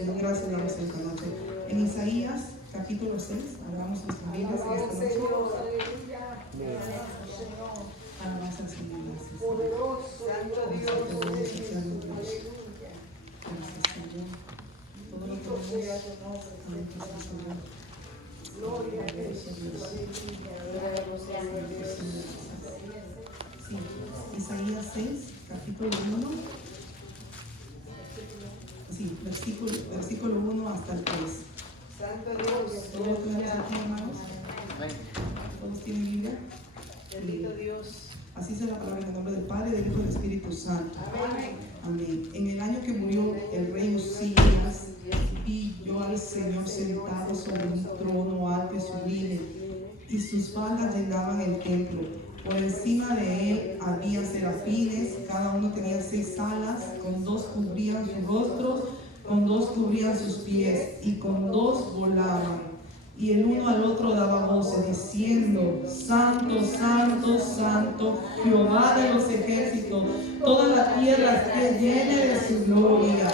Gracias damos esta noche. En Isaías, capítulo 6, hablamos nuestras vidas en esta noche. Alabanza al Señor. Poderoso, santo Dios. Gracias, Señor. Todo lo que tenemos, Señor. Gloria a Dios. Sí, Isaías 6, capítulo 1. Sí, versículo 1 hasta el 3. Santo Dios. ¿Todos tenemos aquí, hermanos? ¿Todos tienen Biblia? Bendito Dios. Así sea la palabra en el nombre del Padre, del Hijo y del Espíritu Santo. Amén. Amén. En el año que murió el rey Usías, vi yo al Señor sentado sobre un trono alto y sublime, y sus faldas llenaban el templo. Por encima de él había serafines, cada uno tenía 6 alas, con 2 cubrían sus rostros, con 2 cubrían sus pies, y con 2 volaban. Y el uno al otro daba voces diciendo: Santo, Santo, Santo, Jehová de los ejércitos, toda la tierra esté llena de su gloria.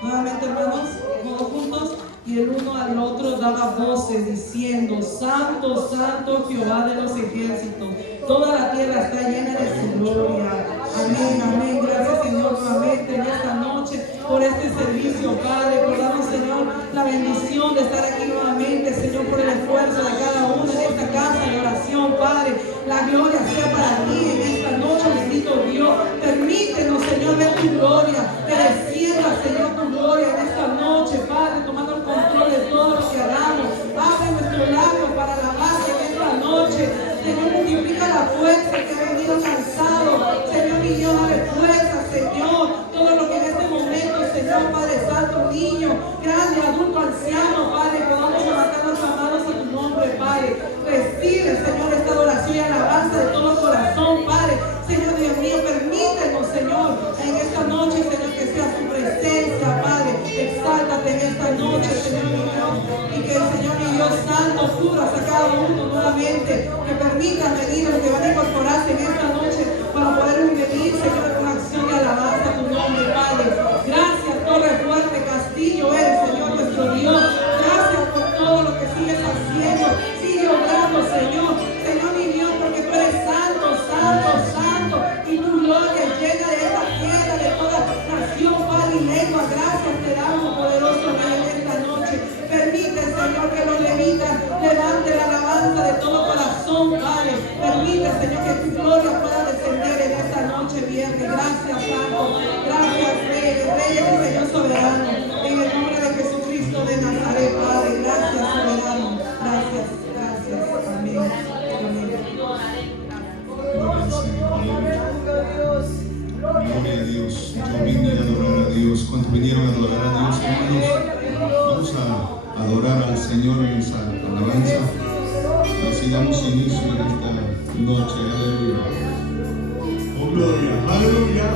Nuevamente, hermanos, todos juntos. Y el uno al otro daba voces diciendo: Santo, Santo, Jehová de los ejércitos, toda la tierra está llena de su gloria. Amén, amén. Gracias, Señor, nuevamente en esta noche por este servicio, Padre, por darnos, Señor, la bendición de estar aquí nuevamente, Señor, por el esfuerzo de cada uno en esta casa de oración, Padre. La gloria sea para ti en esta noche, bendito Dios. Permítenos, Señor, ver tu gloria, que descienda, Señor, tu gloria en esta noche, Padre, tomando el control de todo lo que hagamos. Abre nuestro labio para alabarte en esta noche. Señor, multiplica la fuerza que ha venido cansado. Señor, mi Dios, dale fuerza, Señor. Todo lo que en este momento, Señor, Padre Santo, niño, grande, adulto, anciano, Padre, podamos levantar las manos a tu nombre, Padre. Recibe, Señor, esta adoración y alabanza de todo corazón, Padre. Señor, Dios mío, permítenos, Señor, en esta noche, Señor, que sea tu presencia, Padre. Exáltate en esta noche, Señor, mi Dios. Y que el Señor, mi Dios Santo, cubras a cada uno nuevamente. Que permitan venir los que van a incorporarse en esta noche para poder venir, Señor, con acción y alabanza a tu nombre, Padre. Gracias, torre fuerte, castillo eres, Señor, nuestro Dios. Gracias por todo lo que sigues haciendo. Sigue obrando, Señor. Señor, mi Dios, porque tú eres santo, santo, santo. Y tu gloria es llena de esta tierra, de toda nación, Padre y lengua. Gracias te damos, poderoso Rey, en esta noche. Permite, Señor, que los levitas levanten la alabanza de todo corazón, Padre. Permite, Señor, que tu gloria pueda descender en esta noche viernes. Gracias, Santo. Gracias, Rey, Reyes y Señor soberano. En el nombre de Jesucristo de Nazaret, Padre. Gracias, soberano. Gracias, gracias. Amén. Amén. Gloria a Dios. Yo vine a adorar a Dios. ¿Cuántos vinieron a adorar a Dios, hermanos? Vamos a adorar al Señor en esa alabanza. Así damos inicio en esta noche. Aleluya. Oh, gloria. Aleluya.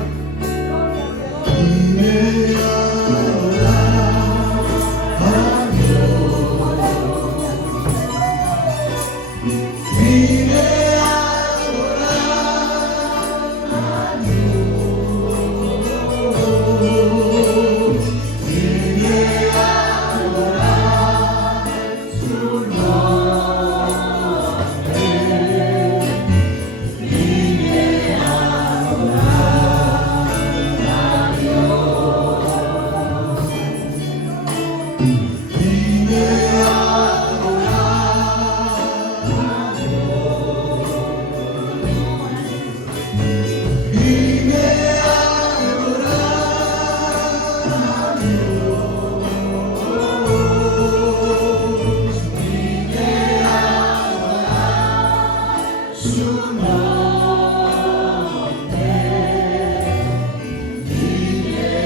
Vine a adorar a Dios. Vine a adorar a Dios. Vine a adorar su nombre. Vine a adorar a Dios. Vine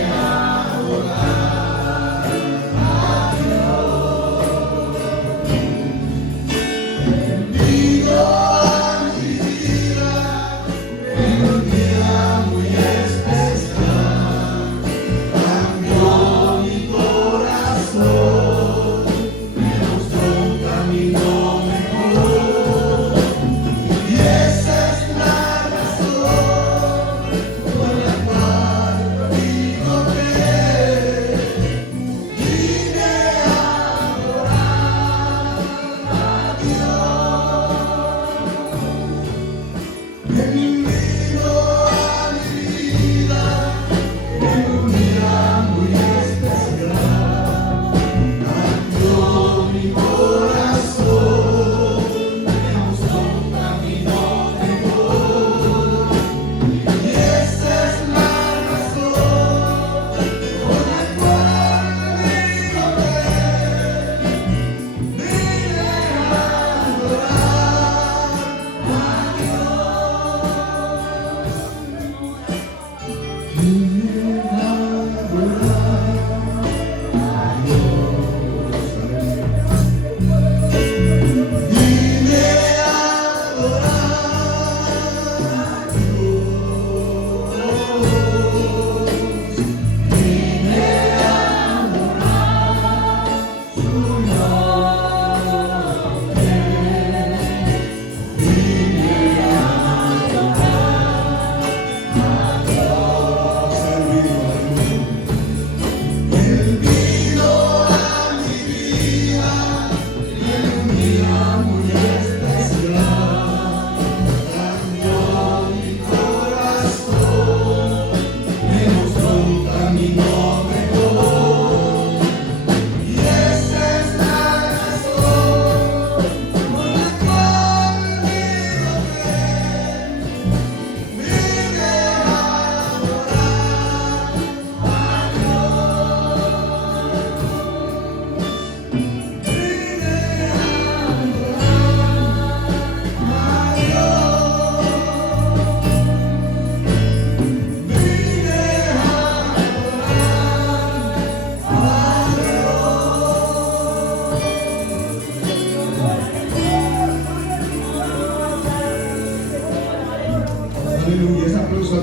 a adorar a Dios.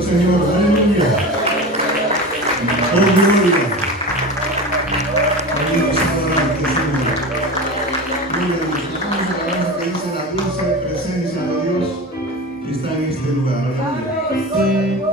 Señor. Aleluya. Oh, gloria. Amigos, adelante, Señor. Gloria a Dios. Vamos a la alabanza que dice la dulce presencia de Dios que está en este lugar. Aleluya.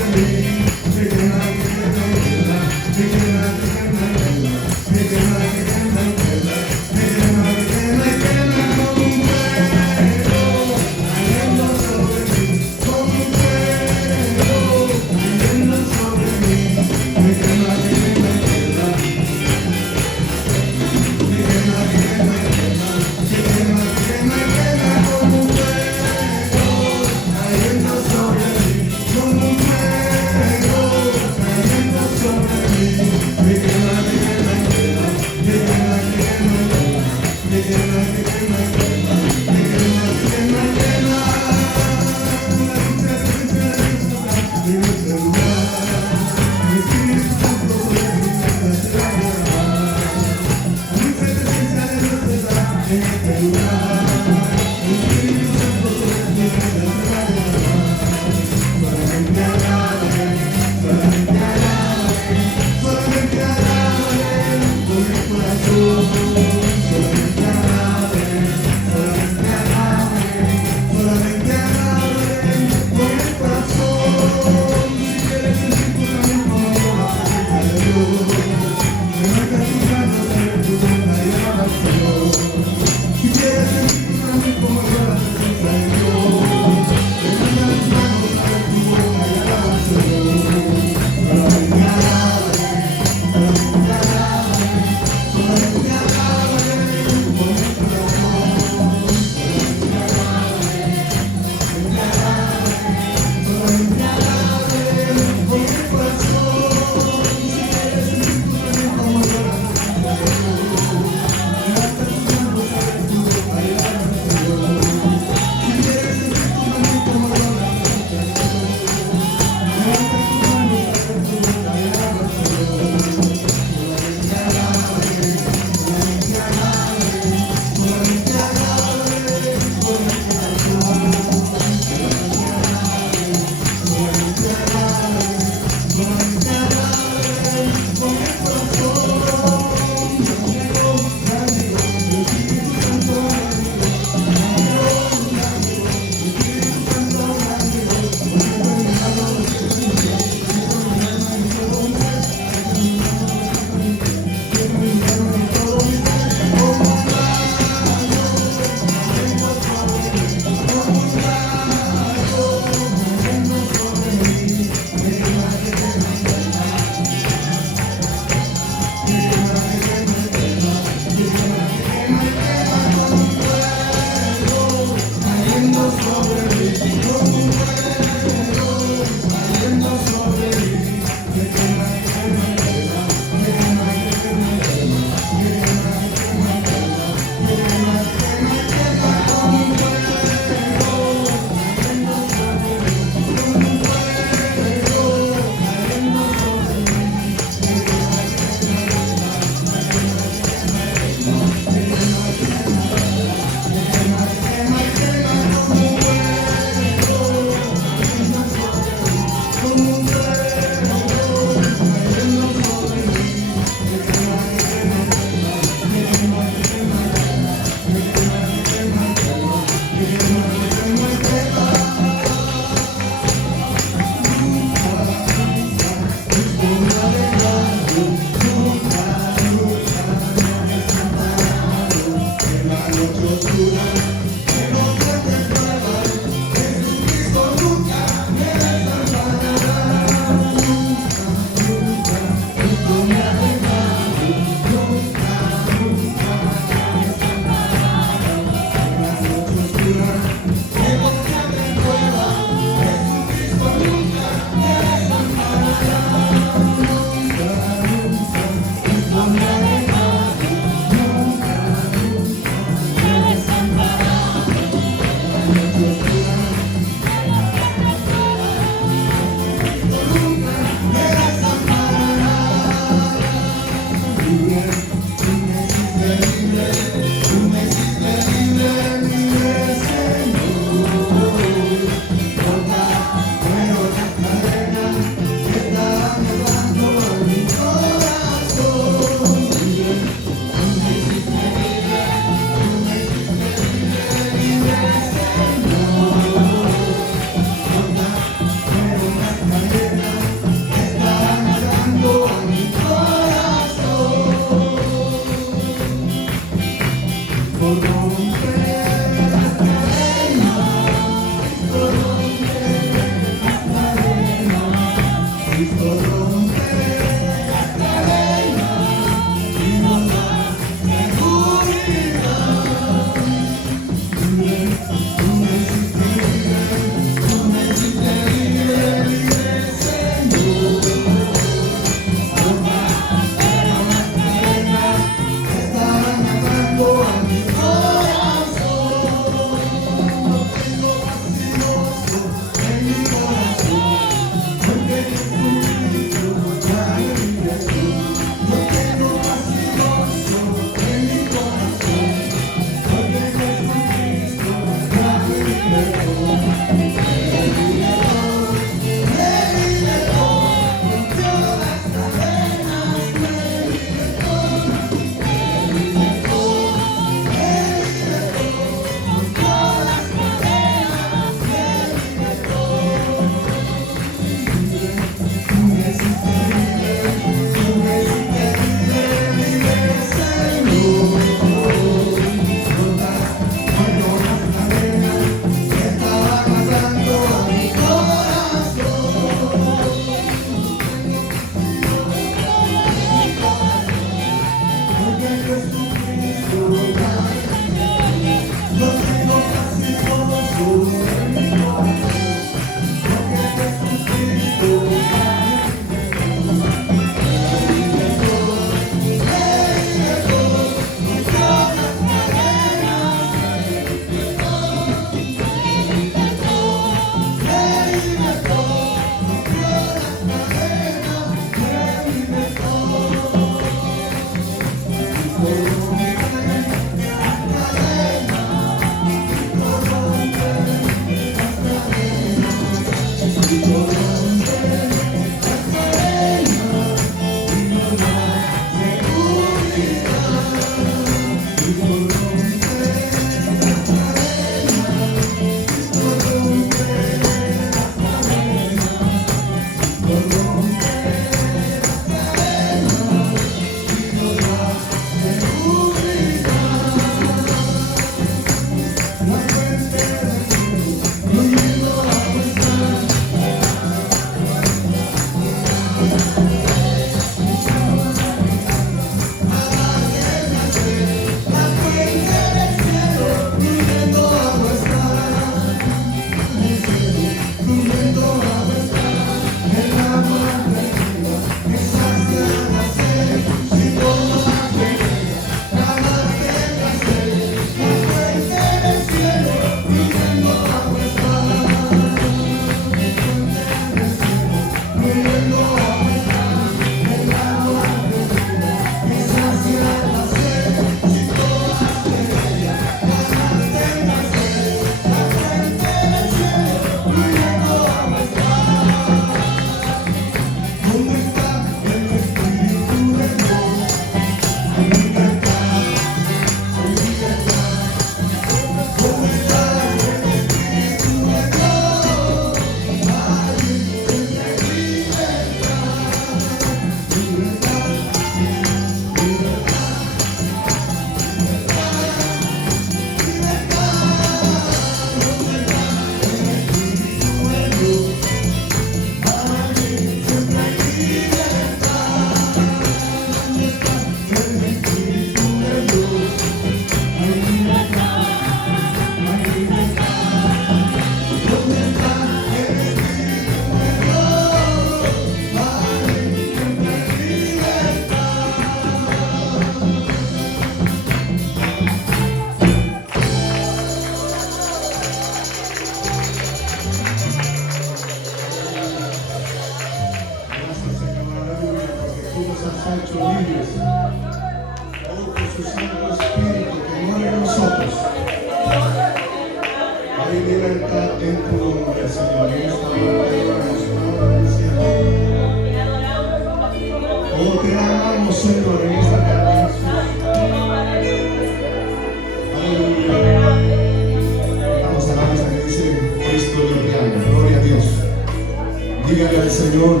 Dígale al Señor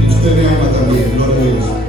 que usted me ama también, gloria a Dios.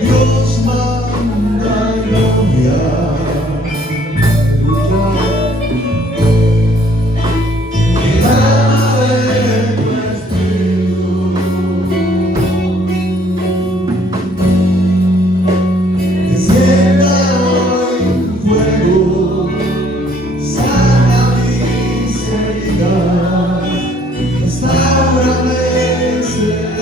Dios manda lluvia, que da de tu espíritu, encienda hoy un fuego, sana mis heridas, restaurame, Señor.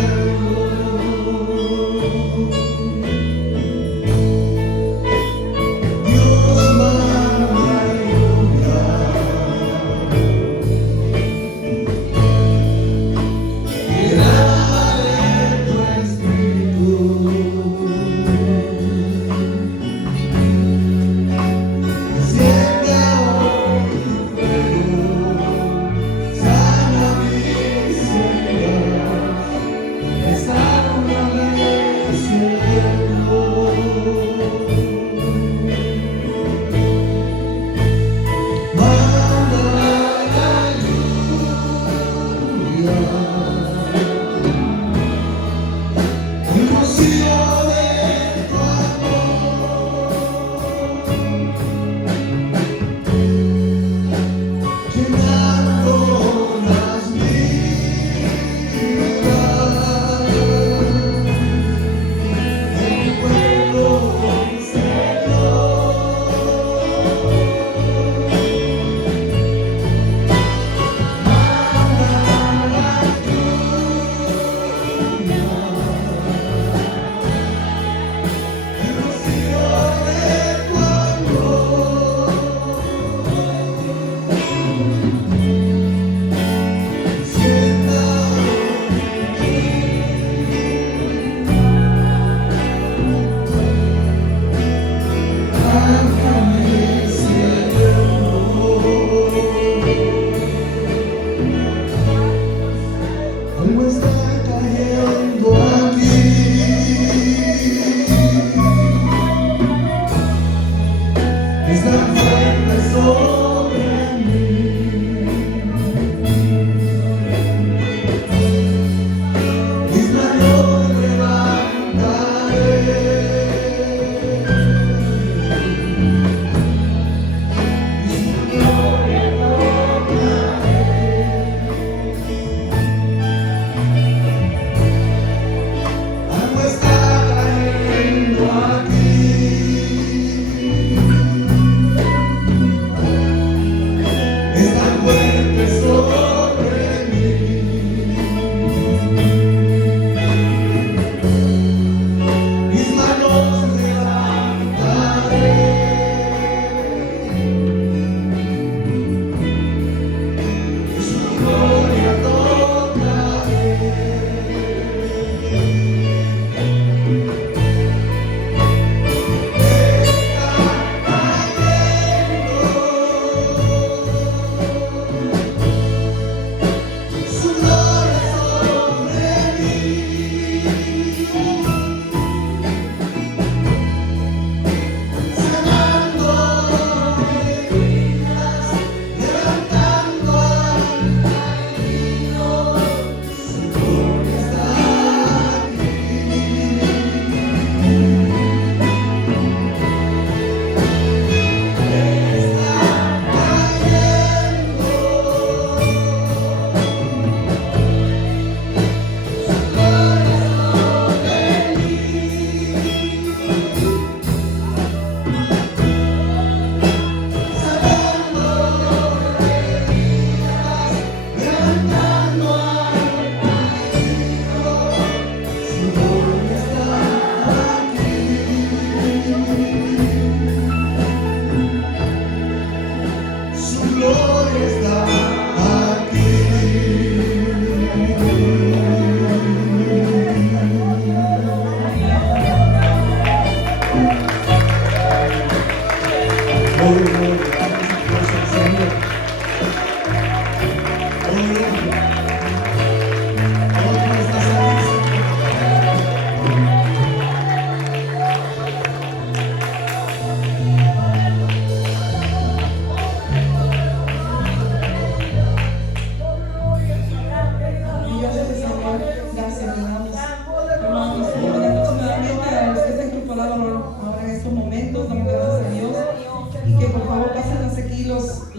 Dios manda lluvia, que da de tu espíritu, encienda hoy tu fuego, sana mis heridas, restaurame, Señor. Algo está cayendo aquí, está fuerte sobre mí, mis manos levantaré,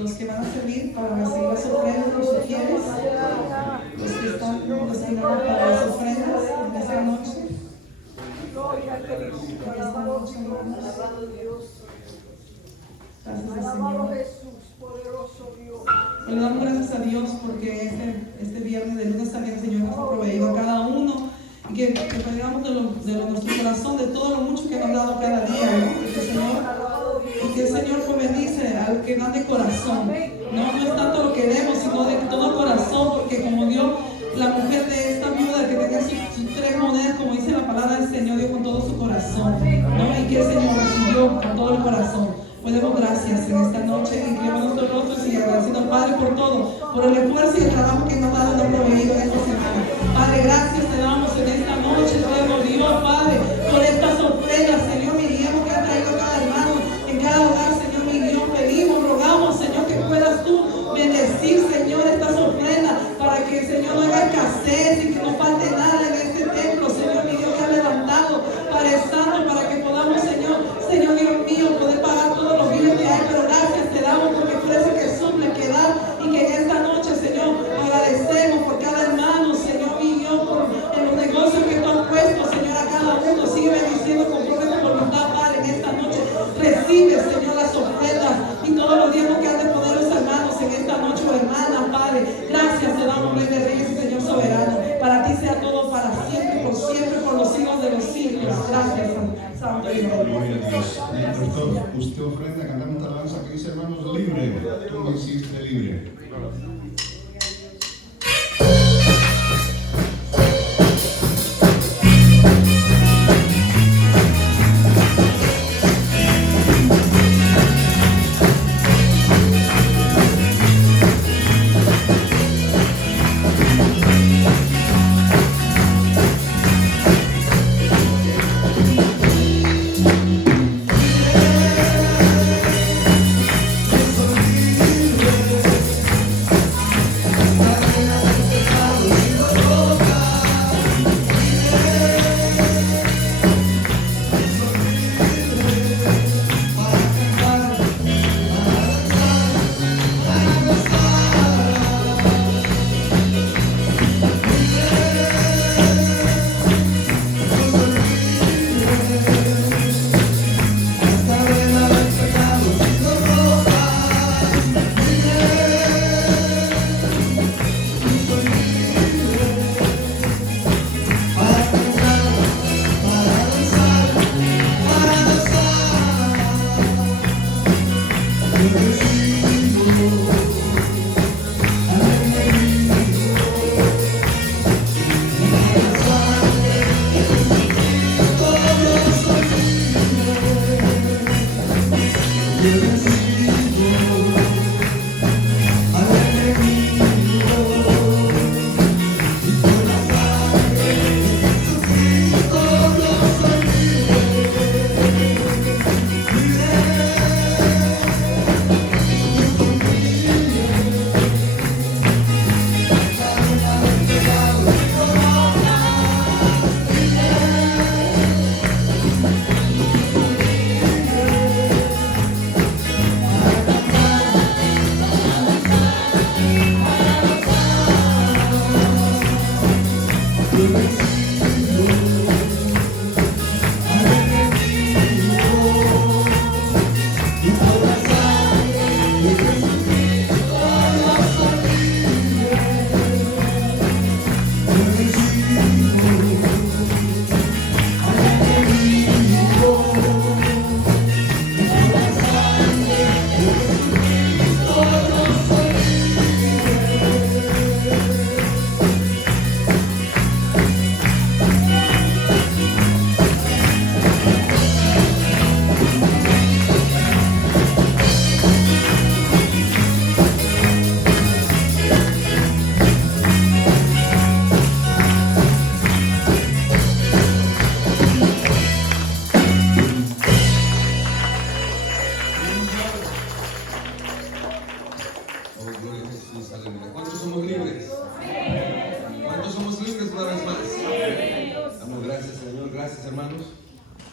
los que van a servir para recibir las ofrendas, los sugieres, los que están destinados para las ofrendas en esta noche. Alabado Dios. Gracias al Alabado Señor. Jesús, poderoso Dios. Le damos gracias a Dios porque este viernes de lunes a viernes el Señor nos ha proveído a cada uno y que pongamos de nuestro corazón de todo lo mucho que nos ha dado cada día, ¿no? Y que el Señor pues bendice al que da de corazón. No es tanto lo que demos, sino de todo corazón, porque como dio la mujer de esta viuda que tenía sus 3 monedas, como dice la palabra del Señor, dio con todo su corazón, ¿no? Y que el Señor recibió con todo el corazón. Pues demos gracias en esta noche, inclinamos nuestros rostros y agradeciendo al Padre por todo, por el esfuerzo y el trabajo que nos ha dado, nos ha proveído en esta semana. Padre, gracias te damos en esta noche, nuevo Dios, Padre, por estas ofrendas, Señor, mi Dios, que ha traído cada hermano en cada hogar, Señor, mi Dios, pedimos, rogamos, Señor, que puedas tú bendecir, Señor, estas ofrendas, para que, Señor, no haya escasez y que no falte nada en este templo, Señor, mi Dios, que ha levantado para el santo, para que podamos, Señor Dios mío, poder pagar todos los bienes que hay, pero gracias te damos porque tú eres el que suple, que da, y que en esta noche, Señor, agradecemos por cada hermano, Señor mi Dios, por en los negocios que tú has puesto, Señor, a cada uno, sigue bendiciendo conforme a tu voluntad, Padre, en esta noche, recibe, Señor, las ofrendas y todos los diezmos que han de poner los hermanos en esta noche, o hermanas, Padre, gracias te damos, Rey de Reyes y Señor soberano, para ti sea todo para siempre, por los siglos de los siglos, gracias, Santo y Gloria a Dios. Pastor, usted ofrenda, cantamos una alabanza que dice, hermanos, libre. Tú me hiciste libre.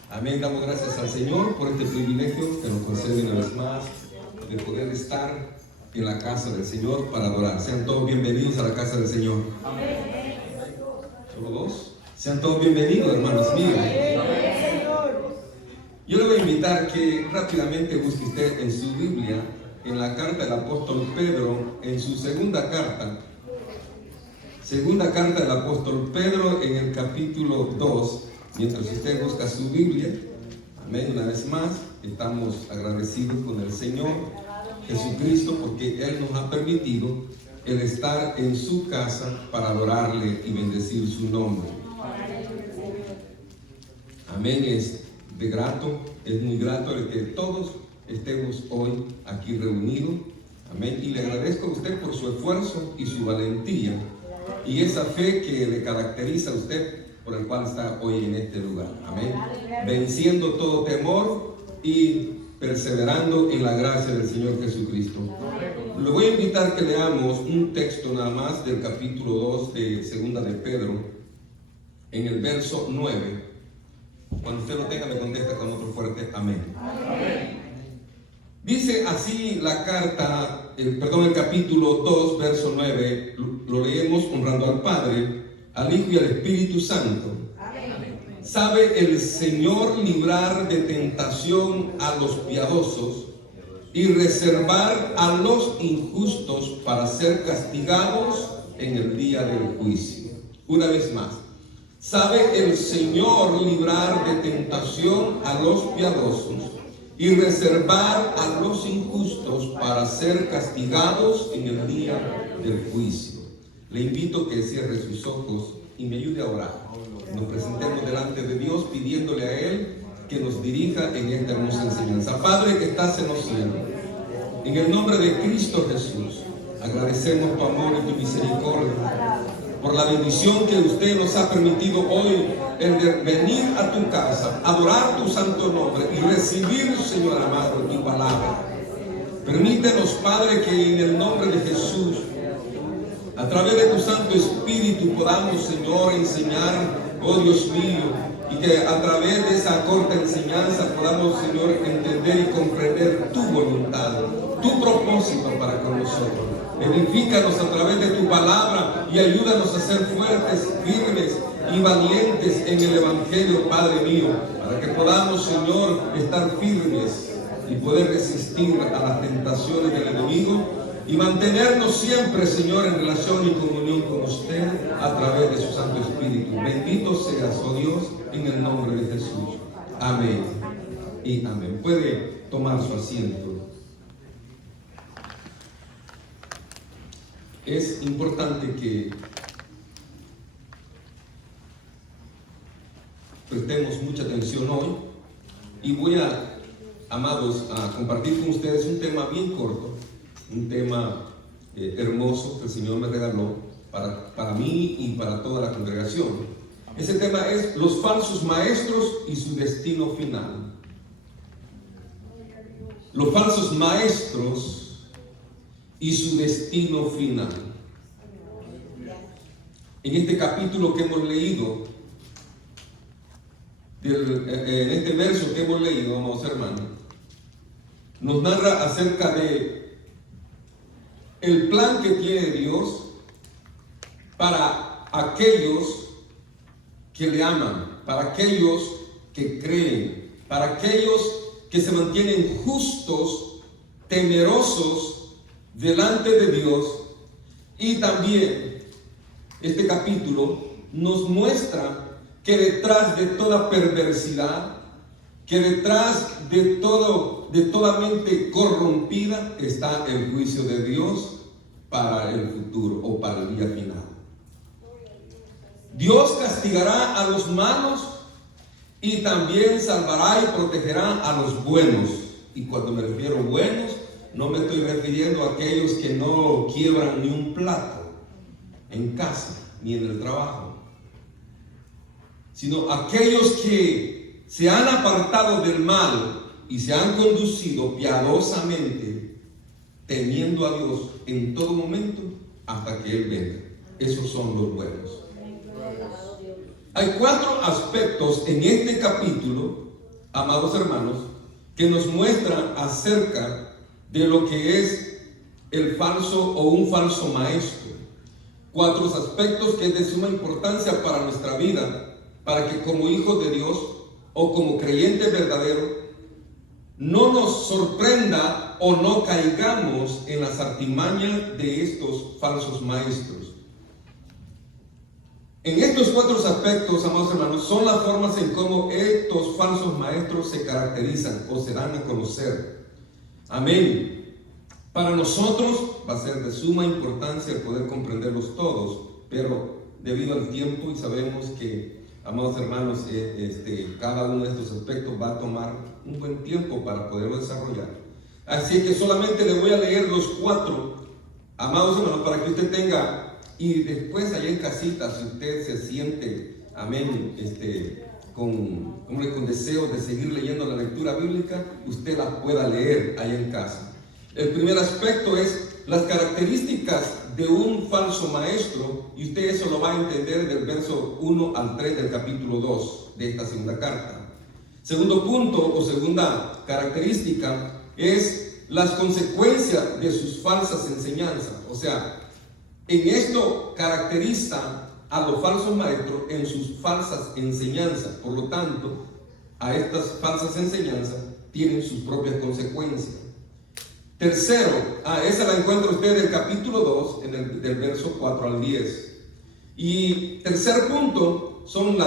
Amén, damos gracias al Señor por este privilegio que nos concede una vez más de poder estar en la casa del Señor para adorar. Sean todos bienvenidos a la casa del Señor. ¿Solo dos? Sean todos bienvenidos, hermanos míos. Yo le voy a invitar que rápidamente busque usted en su Biblia, en la carta del apóstol Pedro, en su segunda carta del apóstol Pedro, en el capítulo 2. Mientras usted busca su Biblia, amén, una vez más, estamos agradecidos con el Señor Jesucristo porque Él nos ha permitido el estar en su casa para adorarle y bendecir su nombre. Amén, es muy grato el que todos estemos hoy aquí reunidos. Amén, y le agradezco a usted por su esfuerzo y su valentía y esa fe que le caracteriza a usted, por el cual está hoy en este lugar. Amén, venciendo todo temor y perseverando en la gracia del Señor Jesucristo. Le voy a invitar que leamos un texto nada más del capítulo 2 de segunda de Pedro, en el verso 9. Cuando usted lo tenga, me contesta con otro fuerte amén. Amén. Dice así la carta, el capítulo 2, verso 9, lo leemos honrando al Padre, al Hijo y al Espíritu Santo. Sabe el Señor librar de tentación a los piadosos y reservar a los injustos para ser castigados en el día del juicio. Una vez más, sabe el Señor librar de tentación a los piadosos y reservar a los injustos para ser castigados en el día del juicio. Le invito a que cierre sus ojos y me ayude a orar. Nos presentemos delante de Dios pidiéndole a Él que nos dirija en esta hermosa enseñanza. Padre que estás en los cielos, en el nombre de Cristo Jesús, agradecemos tu amor y tu misericordia por la bendición que usted nos ha permitido hoy, el de venir a tu casa, adorar tu santo nombre y recibir, Señor amado, tu palabra. Permítenos, Padre, que en el nombre de Jesús, a través de tu Santo Espíritu podamos, Señor, enseñar, oh Dios mío, y que a través de esa corta enseñanza podamos, Señor, entender y comprender tu voluntad, tu propósito para con nosotros. Edifícanos a través de tu palabra y ayúdanos a ser fuertes, firmes y valientes en el Evangelio, Padre mío, para que podamos, Señor, estar firmes y poder resistir a las tentaciones del enemigo y mantenernos siempre, Señor, en relación y comunión con usted a través de su Santo Espíritu. Bendito seas, oh Dios, en el nombre de Jesús. Amén y amén. Puede tomar su asiento. Es importante que prestemos mucha atención hoy y voy amados, a compartir con ustedes un tema bien corto, un tema hermoso que el Señor me regaló para mí y para toda la congregación. Ese tema es los falsos maestros y su destino final. Los falsos maestros y su destino final. En este capítulo que hemos leído, en este verso que hemos leído, amados hermanos, nos narra acerca de el plan que tiene Dios para aquellos que le aman, para aquellos que creen, para aquellos que se mantienen justos, temerosos delante de Dios. Y también este capítulo nos muestra que detrás de toda perversidad, que detrás de toda mente corrompida está el juicio de Dios para el futuro o para el día final. Dios castigará a los malos y también salvará y protegerá a los buenos. Y cuando me refiero a buenos, no me estoy refiriendo a aquellos que no quiebran ni un plato en casa ni en el trabajo, sino aquellos que se han apartado del mal y se han conducido piadosamente, temiendo a Dios en todo momento hasta que Él venga. Esos son los buenos. Hay 4 aspectos en este capítulo, amados hermanos, que nos muestran acerca de lo que es el falso o un falso maestro. 4 aspectos que es de suma importancia para nuestra vida, para que como hijos de Dios o como creyentes verdaderos no nos sorprenda o no caigamos en las artimañas de estos falsos maestros. En estos 4 aspectos, amados hermanos, son las formas en cómo estos falsos maestros se caracterizan o se dan a conocer. Amén. Para nosotros va a ser de suma importancia el poder comprenderlos todos, pero debido al tiempo, y sabemos que, amados hermanos, cada uno de estos aspectos va a tomar un buen tiempo para poderlo desarrollar. Así que solamente le voy a leer los 4, amados hermanos, para que usted tenga, y después allá en casita, si usted se siente, amén, con deseo de seguir leyendo la lectura bíblica, usted la pueda leer allá en casa. El primer aspecto es las características de un falso maestro, y usted eso lo va a entender del verso 1 al 3 del capítulo 2 de esta segunda carta. Segundo punto o segunda característica es las consecuencias de sus falsas enseñanzas. O sea, en esto caracteriza a los falsos maestros en sus falsas enseñanzas. Por lo tanto, a estas falsas enseñanzas tienen sus propias consecuencias. Tercero, esa la encuentra usted en el capítulo 2, del verso 4 al 10. Y tercer punto son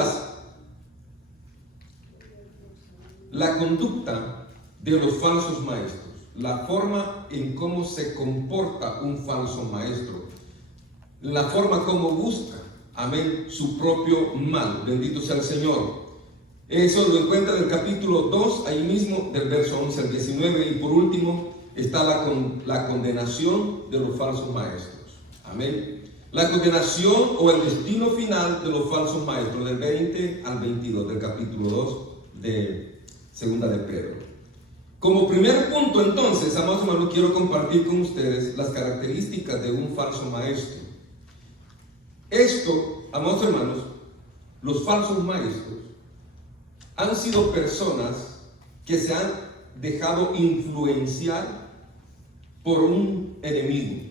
la conducta de los falsos maestros, la forma en cómo se comporta un falso maestro, la forma como busca, amén, su propio mal. Bendito sea el Señor. Eso lo encuentra en el capítulo 2, ahí mismo, del verso 11 al 19. Y por último está la condenación de los falsos maestros. Amén. La condenación o el destino final de los falsos maestros, del 20 al 22 del capítulo 2 de Segunda de Pedro. Como primer punto, entonces, amados hermanos, quiero compartir con ustedes las características de un falso maestro. Esto, amados hermanos, los falsos maestros han sido personas que se han dejado influenciar por un enemigo.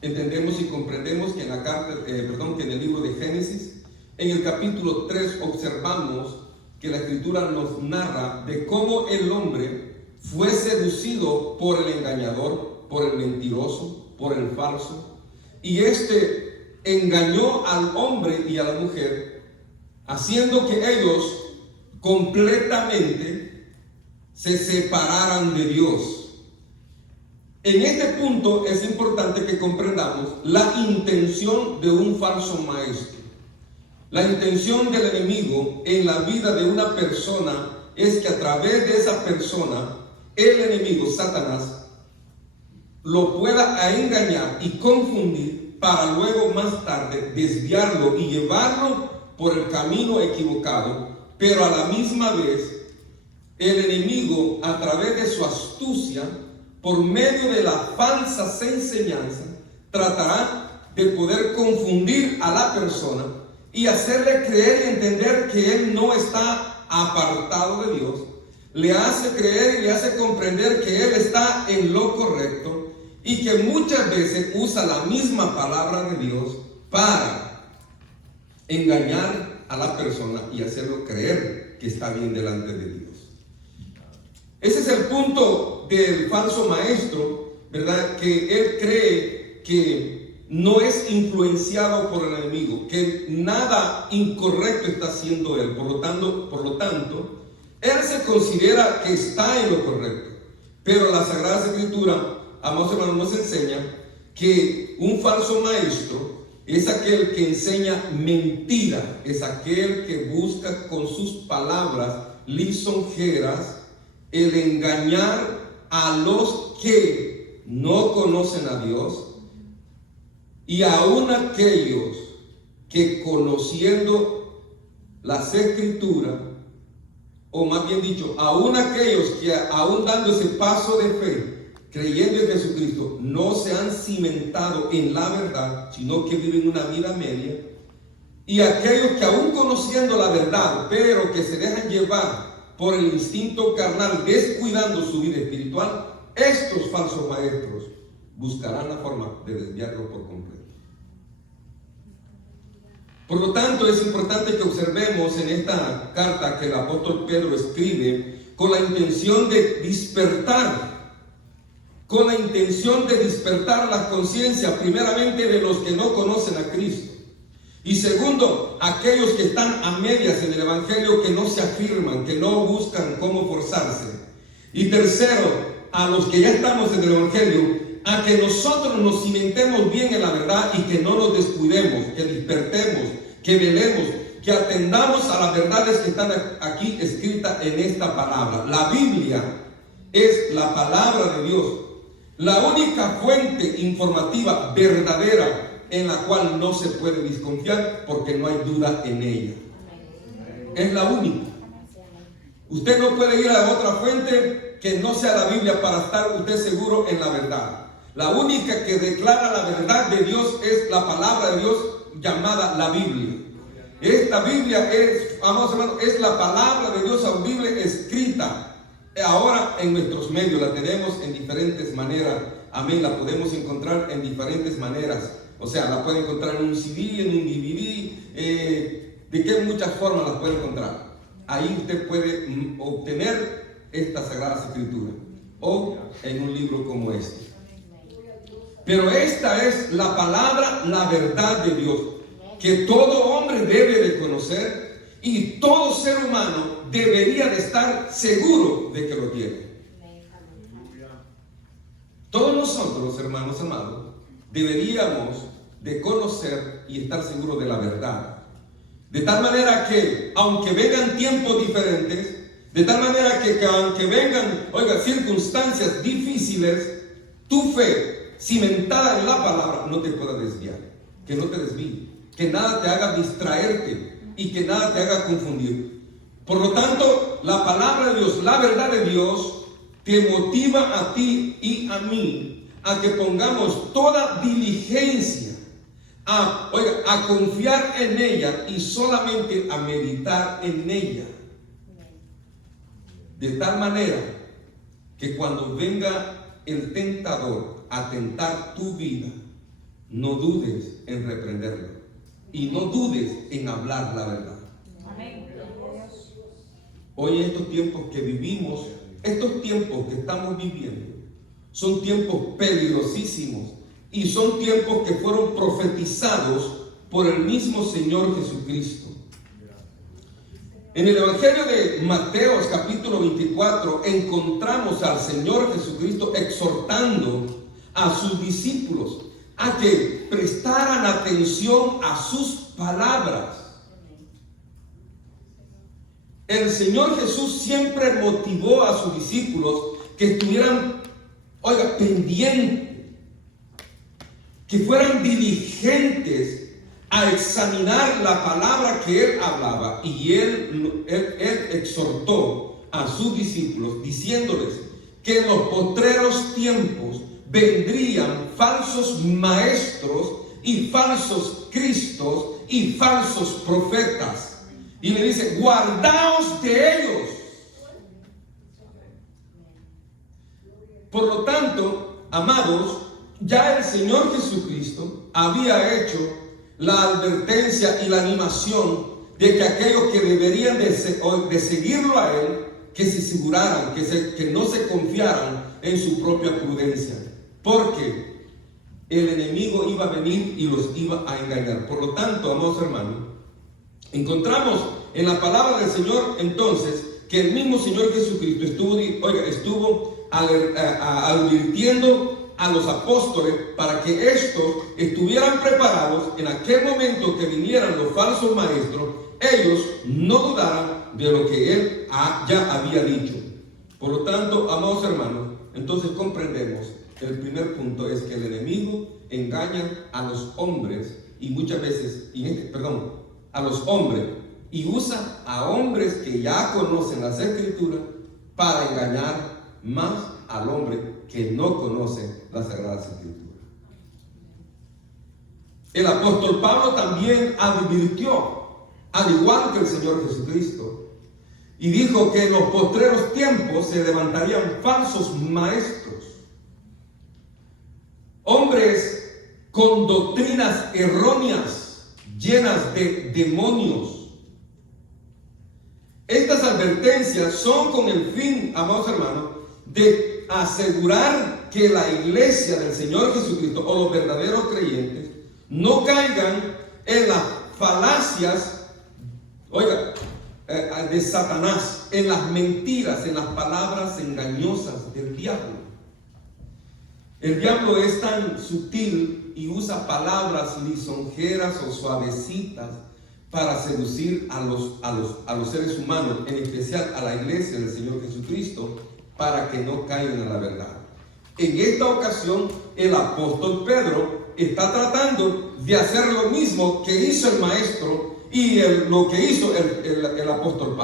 Entendemos y comprendemos que que en el libro de Génesis, en el capítulo 3, observamos que la Escritura nos narra de cómo el hombre fue seducido por el engañador, por el mentiroso, por el falso, y engañó al hombre y a la mujer, haciendo que ellos completamente se separaran de Dios. En este punto es importante que comprendamos la intención de un falso maestro. La intención del enemigo en la vida de una persona es que a través de esa persona, el enemigo, Satanás, lo pueda engañar y confundir para luego más tarde desviarlo y llevarlo por el camino equivocado. Pero a la misma vez, el enemigo, a través de su astucia, por medio de las falsas enseñanzas, tratará de poder confundir a la persona y hacerle creer y entender que él no está apartado de Dios. Le hace creer y le hace comprender que él está en lo correcto, y que muchas veces usa la misma palabra de Dios para engañar a la persona y hacerlo creer que está bien delante de Dios. Ese es el punto del falso maestro, ¿verdad? Que él cree que no es influenciado por el enemigo, que nada incorrecto está haciendo él. Por lo tanto, él se considera que está en lo correcto. Pero la Sagrada Escritura, amados hermanos, nos enseña que un falso maestro es aquel que enseña mentira, es aquel que busca con sus palabras lisonjeras el engañar a los que no conocen a Dios, y aún aquellos que, conociendo las Escrituras, o más bien dicho, aún aquellos que aún dando ese paso de fe, creyendo en Jesucristo, no se han cimentado en la verdad, sino que viven una vida media. Y aquellos que aún conociendo la verdad, pero que se dejan llevar por el instinto carnal, descuidando su vida espiritual, estos falsos maestros buscarán la forma de desviarlo por completo. Por lo tanto, es importante que observemos en esta carta que el apóstol Pedro escribe con la intención de despertar la conciencia, primeramente de los que no conocen a Cristo, y segundo, aquellos que están a medias en el evangelio, que no se afirman, que no buscan cómo forzarse, y tercero, a los que ya estamos en el evangelio, a que nosotros nos cimentemos bien en la verdad y que no nos descuidemos, que despertemos, que velemos, que atendamos a las verdades que están aquí escritas en esta palabra. La Biblia es la palabra de Dios, la única fuente informativa verdadera en la cual no se puede desconfiar porque no hay duda en ella. Es la única. Usted no puede ir a otra fuente que no sea la Biblia para estar usted seguro en la verdad. La única que declara la verdad de Dios es la palabra de Dios llamada la Biblia. Esta Biblia es, amados hermanos, es la palabra de Dios audible escrita. Ahora en nuestros medios la tenemos en diferentes maneras. Amén, la podemos encontrar en diferentes maneras. O sea, la puede encontrar en un CD, en un DVD. ¿De qué muchas formas las puede encontrar? Ahí usted puede obtener esta Sagrada Escritura o en un libro como este. Pero esta es la palabra, la verdad de Dios, que todo hombre debe de conocer y todo ser humano debería de estar seguro de que lo tiene. Todos nosotros, hermanos amados, deberíamos de conocer y estar seguros de la verdad. De tal manera que, aunque vengan tiempos diferentes, de tal manera que aunque vengan, circunstancias difíciles, tu fe cimentada en la palabra no te pueda desviar, que no te desvíe, que nada te haga distraerte y que nada te haga confundir. Por lo tanto, la palabra de Dios, la verdad de Dios, te motiva a ti y a mí a que pongamos toda diligencia a confiar en ella y solamente a meditar en ella. De tal manera que cuando venga el tentador a tentar tu vida, no dudes en reprenderlo y no dudes en hablar la verdad. Hoy estos tiempos que vivimos, estos tiempos que estamos viviendo, son tiempos peligrosísimos y son tiempos que fueron profetizados por el mismo Señor Jesucristo. En el Evangelio de Mateo, capítulo 24, encontramos al Señor Jesucristo exhortando a sus discípulos a que prestaran atención a sus palabras. El Señor Jesús siempre motivó a sus discípulos que estuvieran, pendientes, que fueran diligentes a examinar la palabra que Él hablaba. Y Él exhortó a sus discípulos diciéndoles que en los postreros tiempos vendrían falsos maestros y falsos cristos y falsos profetas. Y le dice, guardaos de ellos. Por lo tanto, amados, ya el Señor Jesucristo había hecho la advertencia y la animación de que aquellos que deberían de seguirlo a Él, que se aseguraran, que no se confiaran en su propia prudencia, porque el enemigo iba a venir y los iba a engañar. Por lo tanto, amados hermanos, encontramos en la palabra del Señor entonces que el mismo Señor Jesucristo estuvo advirtiendo a los apóstoles para que estos estuvieran preparados en aquel momento que vinieran los falsos maestros, ellos no dudaran de lo que Él ya había dicho. Por lo tanto, amados hermanos, entonces comprendemos que el primer punto es que el enemigo engaña a los hombres y muchas veces, a los hombres, y usa a hombres que ya conocen las Escrituras para engañar más al hombre que no conoce las Sagradas Escrituras. El apóstol Pablo también advirtió, al igual que el Señor Jesucristo, y dijo que en los postreros tiempos se levantarían falsos maestros. hombres con doctrinas erróneas, llenas de demonios. Estas advertencias son con el fin, amados hermanos, de asegurar que la iglesia del Señor Jesucristo o los verdaderos creyentes no caigan en las falacias, de Satanás, en las mentiras, en las palabras engañosas del diablo. El diablo es tan sutil y usa palabras lisonjeras o suavecitas para seducir a los seres humanos, en especial a la iglesia del Señor Jesucristo, para que no caigan a la verdad. En esta ocasión, el apóstol Pedro está tratando de hacer lo mismo que hizo el maestro y lo que hizo el apóstol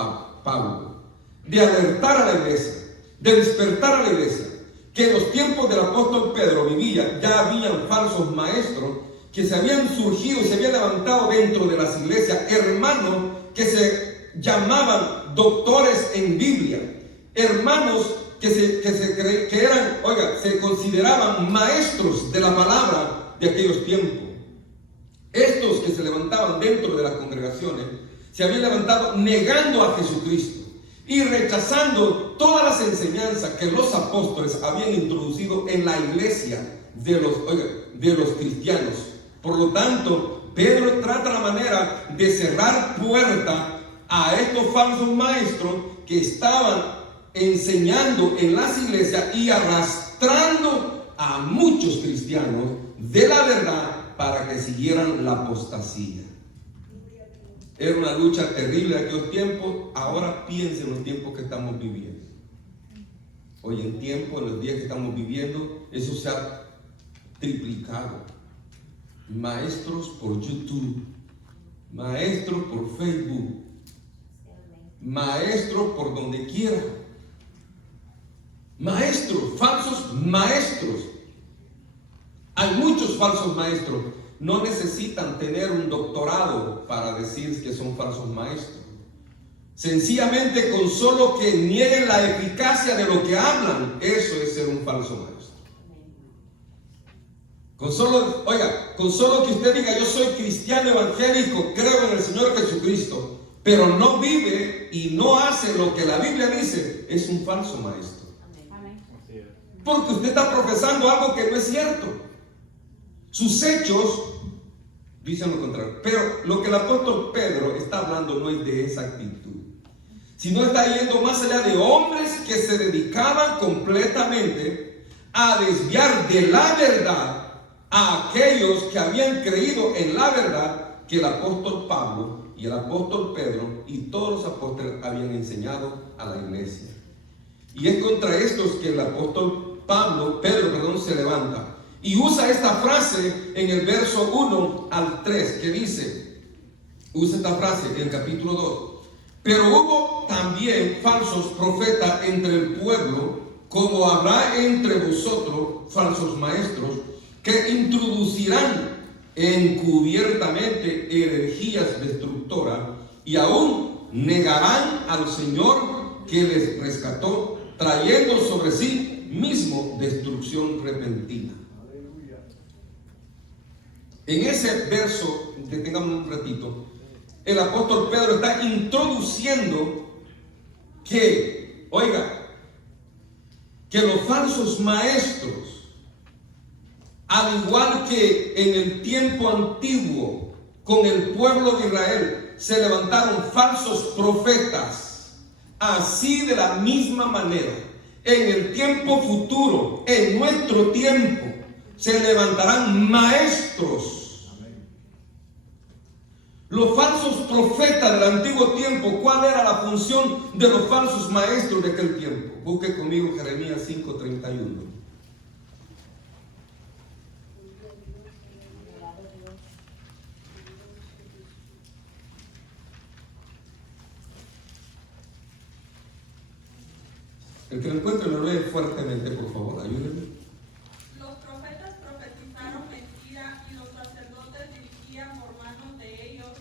Pablo, de alertar a la iglesia, de despertar a la iglesia, que en los tiempos del apóstol Pedro vivía, ya habían falsos maestros que se habían surgido y se habían levantado dentro de las iglesias, hermanos que se llamaban doctores en Biblia, hermanos que eran, se consideraban maestros de la palabra de aquellos tiempos. Estos que se levantaban dentro de las congregaciones se habían levantado negando a Jesucristo y rechazando todas las enseñanzas que los apóstoles habían introducido en la iglesia de los cristianos. Por lo tanto, Pedro trata la manera de cerrar puerta a estos falsos maestros que estaban enseñando en las iglesias y arrastrando a muchos cristianos de la verdad para que siguieran la apostasía. Era una lucha terrible en aquellos tiempos. Ahora piensen en los tiempos que estamos viviendo. Hoy en tiempo, en los días que estamos viviendo, eso se ha triplicado. Maestros por YouTube, maestros por Facebook, maestros por donde quiera. Maestros, falsos maestros. Hay muchos falsos maestros. No necesitan tener un doctorado para decir que son falsos maestros. Sencillamente con solo que nieguen la eficacia de lo que hablan, eso es ser un falso maestro. Con solo que usted diga: yo soy cristiano evangélico, creo en el Señor Jesucristo, pero no vive y no hace lo que la Biblia dice, es un falso maestro. Porque usted está profesando algo que no es cierto. Sus hechos dicen lo contrario. Pero lo que el apóstol Pedro está hablando no es de esa actitud, sino está yendo más allá de hombres que se dedicaban completamente a desviar de la verdad a aquellos que habían creído en la verdad que el apóstol Pablo y el apóstol Pedro y todos los apóstoles habían enseñado a la iglesia. Y es contra estos que el apóstol Pedro se levanta y usa esta frase en el verso 1 al 3, que dice, usa esta frase en el capítulo 2: pero hubo también falsos profetas entre el pueblo, como habrá entre vosotros falsos maestros, que introducirán encubiertamente herejías destructoras, y aún negarán al Señor que les rescató, trayendo sobre sí mismo destrucción repentina. En ese verso, detengamos un ratito, el apóstol Pedro está introduciendo que los falsos maestros, al igual que en el tiempo antiguo con el pueblo de Israel se levantaron falsos profetas, así de la misma manera en el tiempo futuro, en nuestro tiempo, se levantarán maestros. Los falsos profetas del antiguo tiempo, ¿cuál era la función de los falsos maestros de aquel tiempo? Busque conmigo Jeremías 5:31. El que lo encuentre lo lee fuertemente, por favor, ayúdenme. Los profetas profetizaron mentira y los sacerdotes dirigían por manos de ellos,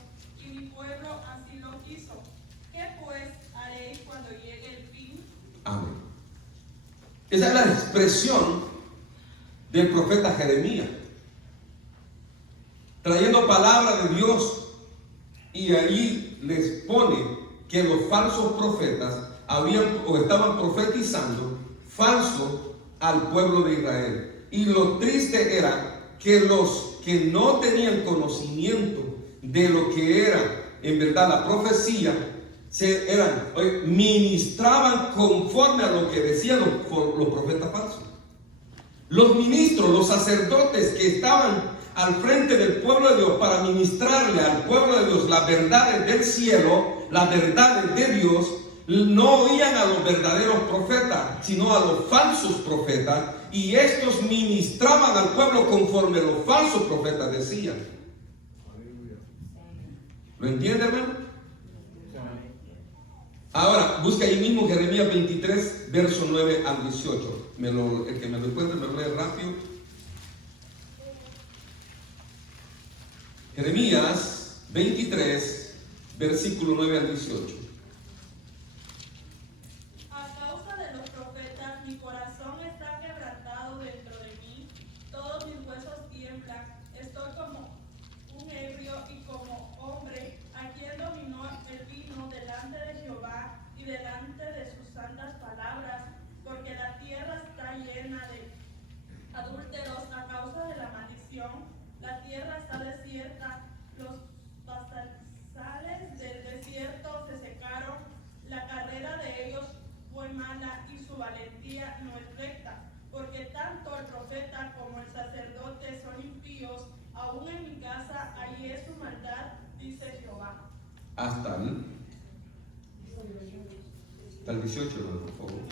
y mi pueblo así lo quiso. ¿Qué pues haréis cuando llegue el fin? Amén. Esa es la expresión del profeta Jeremías, trayendo palabra de Dios, y ahí les pone que los falsos profetas habían o estaban profetizando falso al pueblo de Israel. Y lo triste era que los que no tenían conocimiento de lo que era en verdad la profecía, ministraban conforme a lo que decían los profetas falsos. Los ministros, los sacerdotes que estaban al frente del pueblo de Dios para ministrarle al pueblo de Dios las verdades del cielo, las verdades de Dios, no oían a los verdaderos profetas, sino a los falsos profetas, y estos ministraban al pueblo conforme los falsos profetas decían. ¿Lo entiende, hermano? Ahora, busca ahí mismo Jeremías 23, verso 9 al 18. El que me lo encuentre me lo lee rápido. Jeremías 23, versículo 9 al 18. A causa de los profetas, mi corazón está quebrantado dentro de mí, todos mis huesos tiemblan, estoy como un ebrio y como hombre a quien dominó el vino delante de Jehová y delante de sus santas palabras, porque la tierra está llena de adúlteros a causa de la maldición. La tierra está desierta, los pastizales del desierto se secaron, la carrera de ellos fue mala y su valentía no es recta, porque tanto el profeta como el sacerdote son impíos, aún en mi casa allí es su maldad, dice Jehová. Hasta el 18, por favor.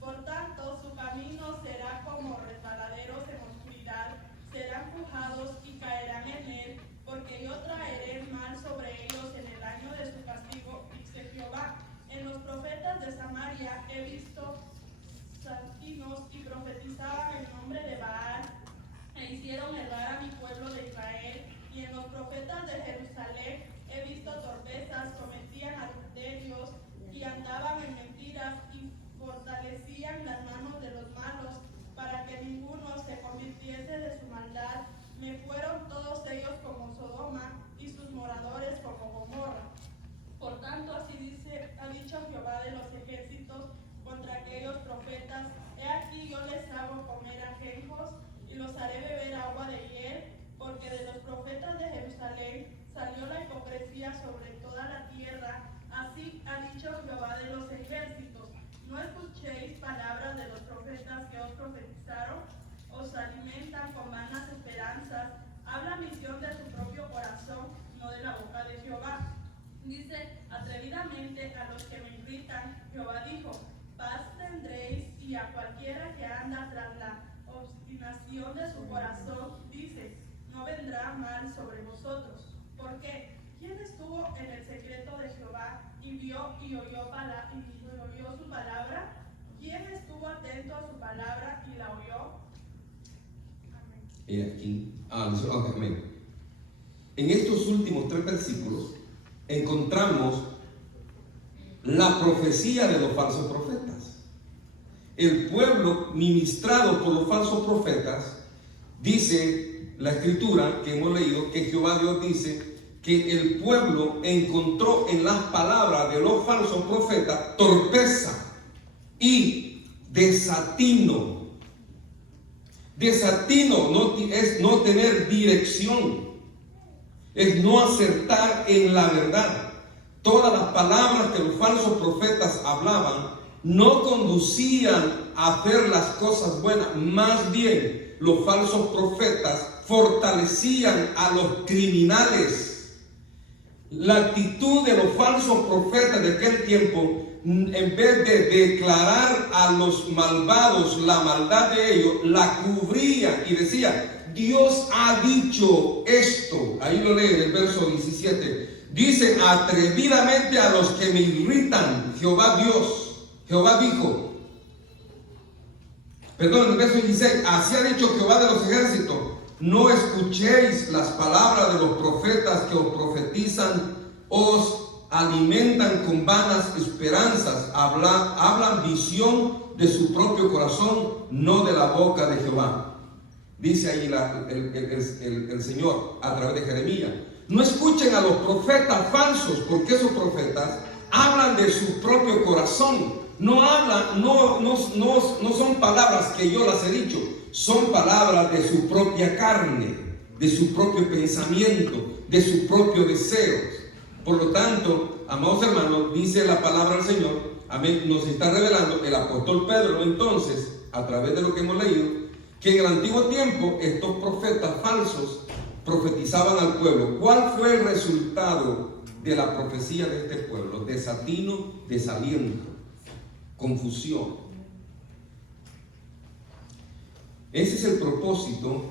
Por tanto, su camino será como resbaladeros en oscuridad, serán pujados y caerán en él, porque yo traeré mal sobre ellos en el año de su castigo, dice Jehová. En los profetas de Samaria he visto santinos y profetizaban en nombre de Baal, e hicieron errar a mi pueblo de Israel. Y en los profetas de Jerusalén he visto torpezas, cometían adulterios y andaban en mentiras y fortalecían las manos de los malos para que ninguno se convirtiese de su maldad. Me fueron todos ellos como Sodoma y sus moradores como Gomorra. Por tanto, así ha dicho Jehová de los ejércitos contra aquellos profetas: he aquí yo les hago comer ajenjos y los haré beber agua de hiel, porque de los profetas de Jerusalén salió la hipocresía sobre toda la tierra. Así ha dicho Jehová de los ejércitos: no escuchéis palabras de los profetas que os profetizaron, os alimentan con vanas esperanzas, hablan visión de su propio corazón, no de la boca de Jehová. Dice atrevidamente a los que me irritan: Jehová dijo, paz tendréis, y a cualquiera que anda tras la obstinación de su corazón, dice, no vendrá mal sobre vosotros. ¿Por qué? ¿Quién estuvo en el secreto de Jehová y vio y oyó su palabra? ¿Quién estuvo atento a su palabra y la oyó? Amén. Y aquí, amén. En estos últimos 3 versículos encontramos la profecía de los falsos profetas. El pueblo ministrado por los falsos profetas, dice la escritura que hemos leído, que Jehová Dios dice que el pueblo encontró en las palabras de los falsos profetas torpeza y desatino. Desatino es no tener dirección, es no acertar en la verdad. Todas las palabras que los falsos profetas hablaban no conducían a hacer las cosas buenas. Más bien, los falsos profetas fortalecían a los criminales. La actitud de los falsos profetas de aquel tiempo, en vez de declarar a los malvados la maldad de ellos, la cubrían y decía, Dios ha dicho esto. Ahí lo lee en el verso 17. Dice, atrevidamente a los que me irritan, Jehová dijo. Perdón, en el verso 16, así ha dicho Jehová de los ejércitos, no escuchéis las palabras de los profetas que os profetizan, os alimentan con vanas esperanzas, hablan visión de su propio corazón, no de la boca de Jehová. dice ahí el Señor a través de Jeremías. No escuchen a los profetas falsos, porque esos profetas hablan de su propio corazón. No son palabras que yo las he dicho, son palabras de su propia carne, de su propio pensamiento, de sus propios deseos. Por lo tanto, amados hermanos, dice la palabra del Señor, amén, nos está revelando el apóstol Pedro, entonces, a través de lo que hemos leído, que en el antiguo tiempo estos profetas falsos profetizaban al pueblo. ¿Cuál fue el resultado de la profecía de este pueblo? Desatino, desaliento, confusión. Ese es el propósito,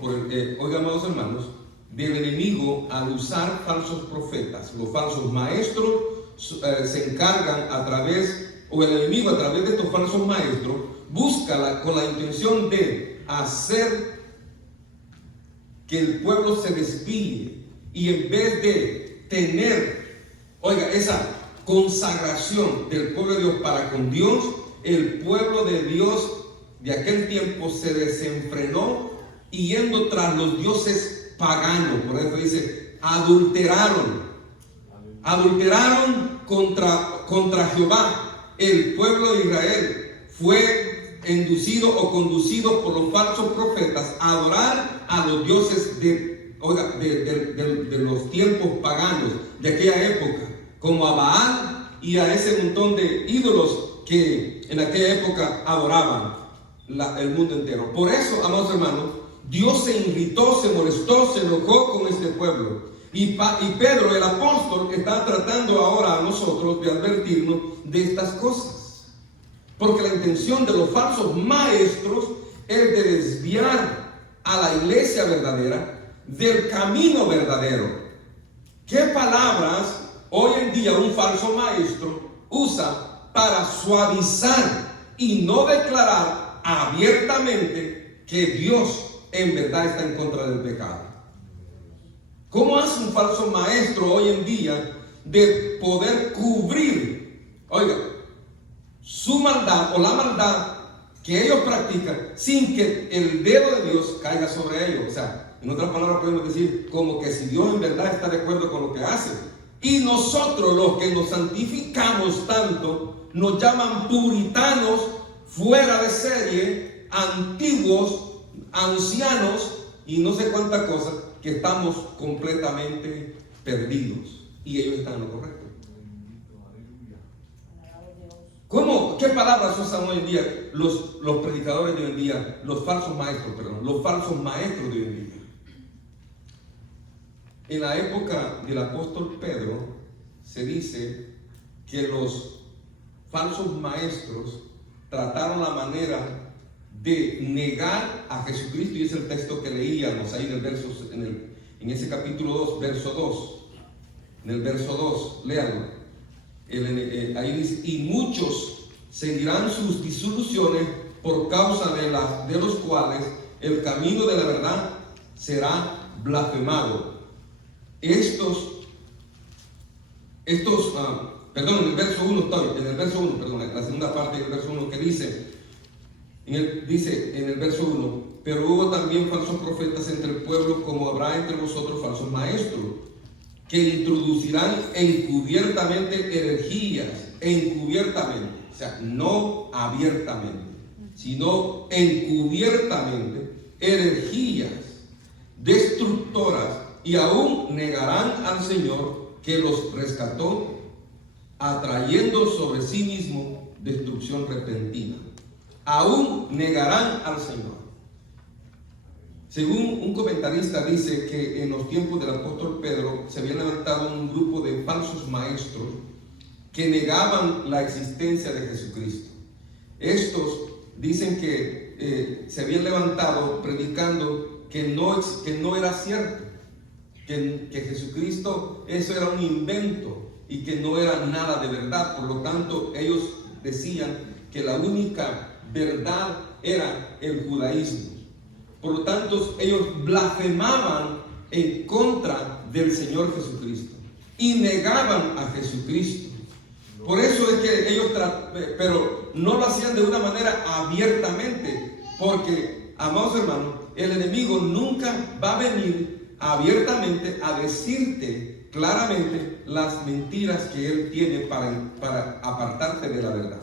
oigan, amados hermanos, del enemigo al usar falsos profetas. Los falsos maestros se encargan el enemigo a través de estos falsos maestros busca con la intención de hacer que el pueblo se desvíe, y en vez de tener, esa consagración del pueblo de Dios para con Dios, el pueblo de Dios de aquel tiempo se desenfrenó y yendo tras los dioses paganos. Por eso dice, adulteraron contra Jehová. El pueblo de Israel fue inducido o conducido por los falsos profetas a adorar a los dioses de los tiempos paganos de aquella época, como a Baal y a ese montón de ídolos que en aquella época adoraban el mundo entero. Por eso, amados hermanos, Dios se irritó, se molestó, se enojó con este pueblo. Y Pedro, el apóstol, está tratando ahora a nosotros de advertirnos de estas cosas. Porque la intención de los falsos maestros es de desviar a la iglesia verdadera del camino verdadero. ¿Qué palabras hoy en día un falso maestro usa para suavizar y no declarar abiertamente que Dios en verdad está en contra del pecado? ¿Cómo hace un falso maestro hoy en día de poder cubrir, su maldad o la maldad que ellos practican sin que el dedo de Dios caiga sobre ellos? O sea, en otras palabras podemos decir como que si Dios en verdad está de acuerdo con lo que hace, y nosotros los que nos santificamos tanto nos llaman puritanos, fuera de serie, antiguos, ancianos y no sé cuántas cosas, que estamos completamente perdidos y ellos están en lo correcto. ¿Cómo? ¿Qué palabras usan hoy en día los predicadores de hoy en día, los falsos maestros de hoy en día? En la época del apóstol Pedro se dice que los falsos maestros trataron la manera de negar a Jesucristo, y es el texto que leíamos ahí en ese capítulo 2, verso 2. En el verso 2, léanlo. Ahí dice, y muchos seguirán sus disoluciones por causa de los cuales el camino de la verdad será blasfemado. En el verso 1, la segunda parte del verso 1 que dice en el verso 1, pero hubo también falsos profetas entre el pueblo, como habrá entre vosotros falsos maestros, que introducirán encubiertamente herejías, o sea, no abiertamente, sino encubiertamente herejías destructoras, y aún negarán al Señor que los rescató, atrayendo sobre sí mismo destrucción repentina. Aún negarán al Señor. Según un comentarista dice que en los tiempos del apóstol Pedro se había levantado un grupo de falsos maestros que negaban la existencia de Jesucristo. Estos dicen que se habían levantado predicando que no era cierto, que Jesucristo, eso era un invento y que no era nada de verdad. Por lo tanto, ellos decían que la única verdad era el judaísmo. Por lo tanto, ellos blasfemaban en contra del Señor Jesucristo y negaban a Jesucristo. Por eso es que ellos, pero no lo hacían de una manera abiertamente, porque amados hermanos, el enemigo nunca va a venir abiertamente a decirte claramente las mentiras que él tiene para apartarte de la verdad.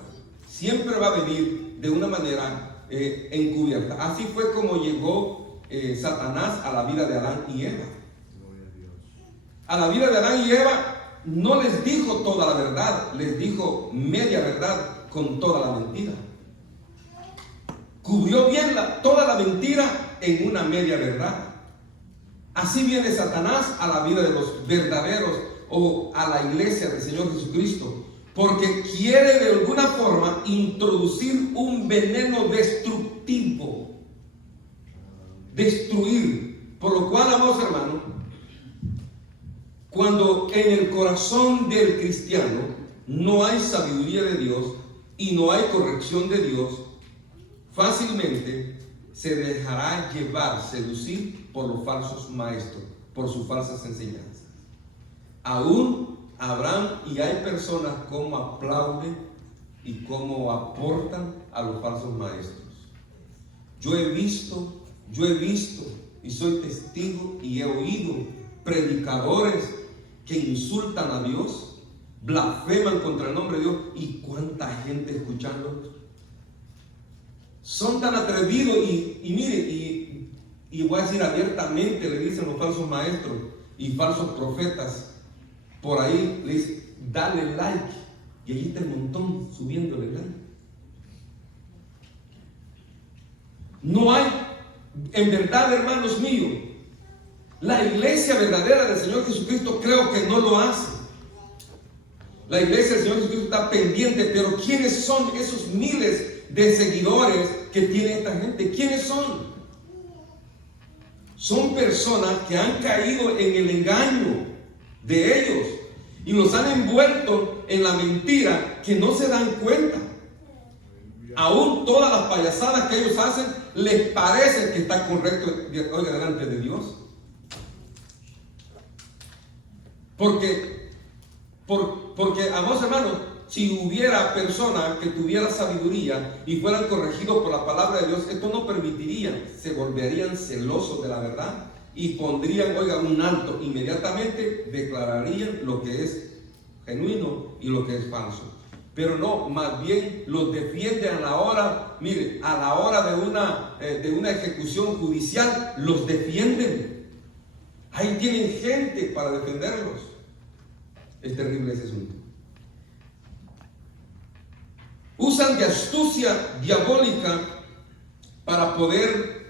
Siempre va a venir de una manera encubierta. Así fue como llegó Satanás a la vida de Adán y Eva. A la vida de Adán y Eva no les dijo toda la verdad, les dijo media verdad con toda la mentira. Cubrió bien toda la mentira en una media verdad. Así viene Satanás a la vida de los verdaderos o a la iglesia del Señor Jesucristo, porque quiere de alguna forma introducir un veneno destructivo, destruir. Por lo cual, amados hermanos, cuando en el corazón del cristiano no hay sabiduría de Dios y no hay corrección de Dios, fácilmente se dejará llevar, seducir por los falsos maestros, por sus falsas enseñanzas. Aún habrán y hay personas como aplauden y como aportan a los falsos maestros. Yo he visto y soy testigo y he oído predicadores que insultan a Dios, blasfeman contra el nombre de Dios, y cuánta gente escuchándolos. Son tan atrevidos y mire, y voy a decir abiertamente, le dicen los falsos maestros y falsos profetas, por ahí le dicen, dale like, y allí está el montón subiéndole like. No hay, en verdad, hermanos míos, la iglesia verdadera del Señor Jesucristo creo que no lo hace. La iglesia del Señor Jesucristo está pendiente, pero ¿quiénes son esos miles de seguidores que tiene esta gente? ¿Quiénes son? Son personas que han caído en el engaño de ellos y los han envuelto en la mentira, que no se dan cuenta. Aún todas las payasadas que ellos hacen les parece que está correcto delante de Dios. Porque, amados hermanos, si hubiera personas que tuvieran sabiduría y fueran corregidos por la palabra de Dios, esto no permitiría, se volverían celosos de la verdad y pondrían, un alto, inmediatamente declararían lo que es genuino y lo que es falso. Pero no, más bien los defienden a la hora, mire, a la hora de una ejecución judicial, los defienden. Ahí tienen gente para defenderlos. Es terrible ese asunto. Usan de astucia diabólica para poder,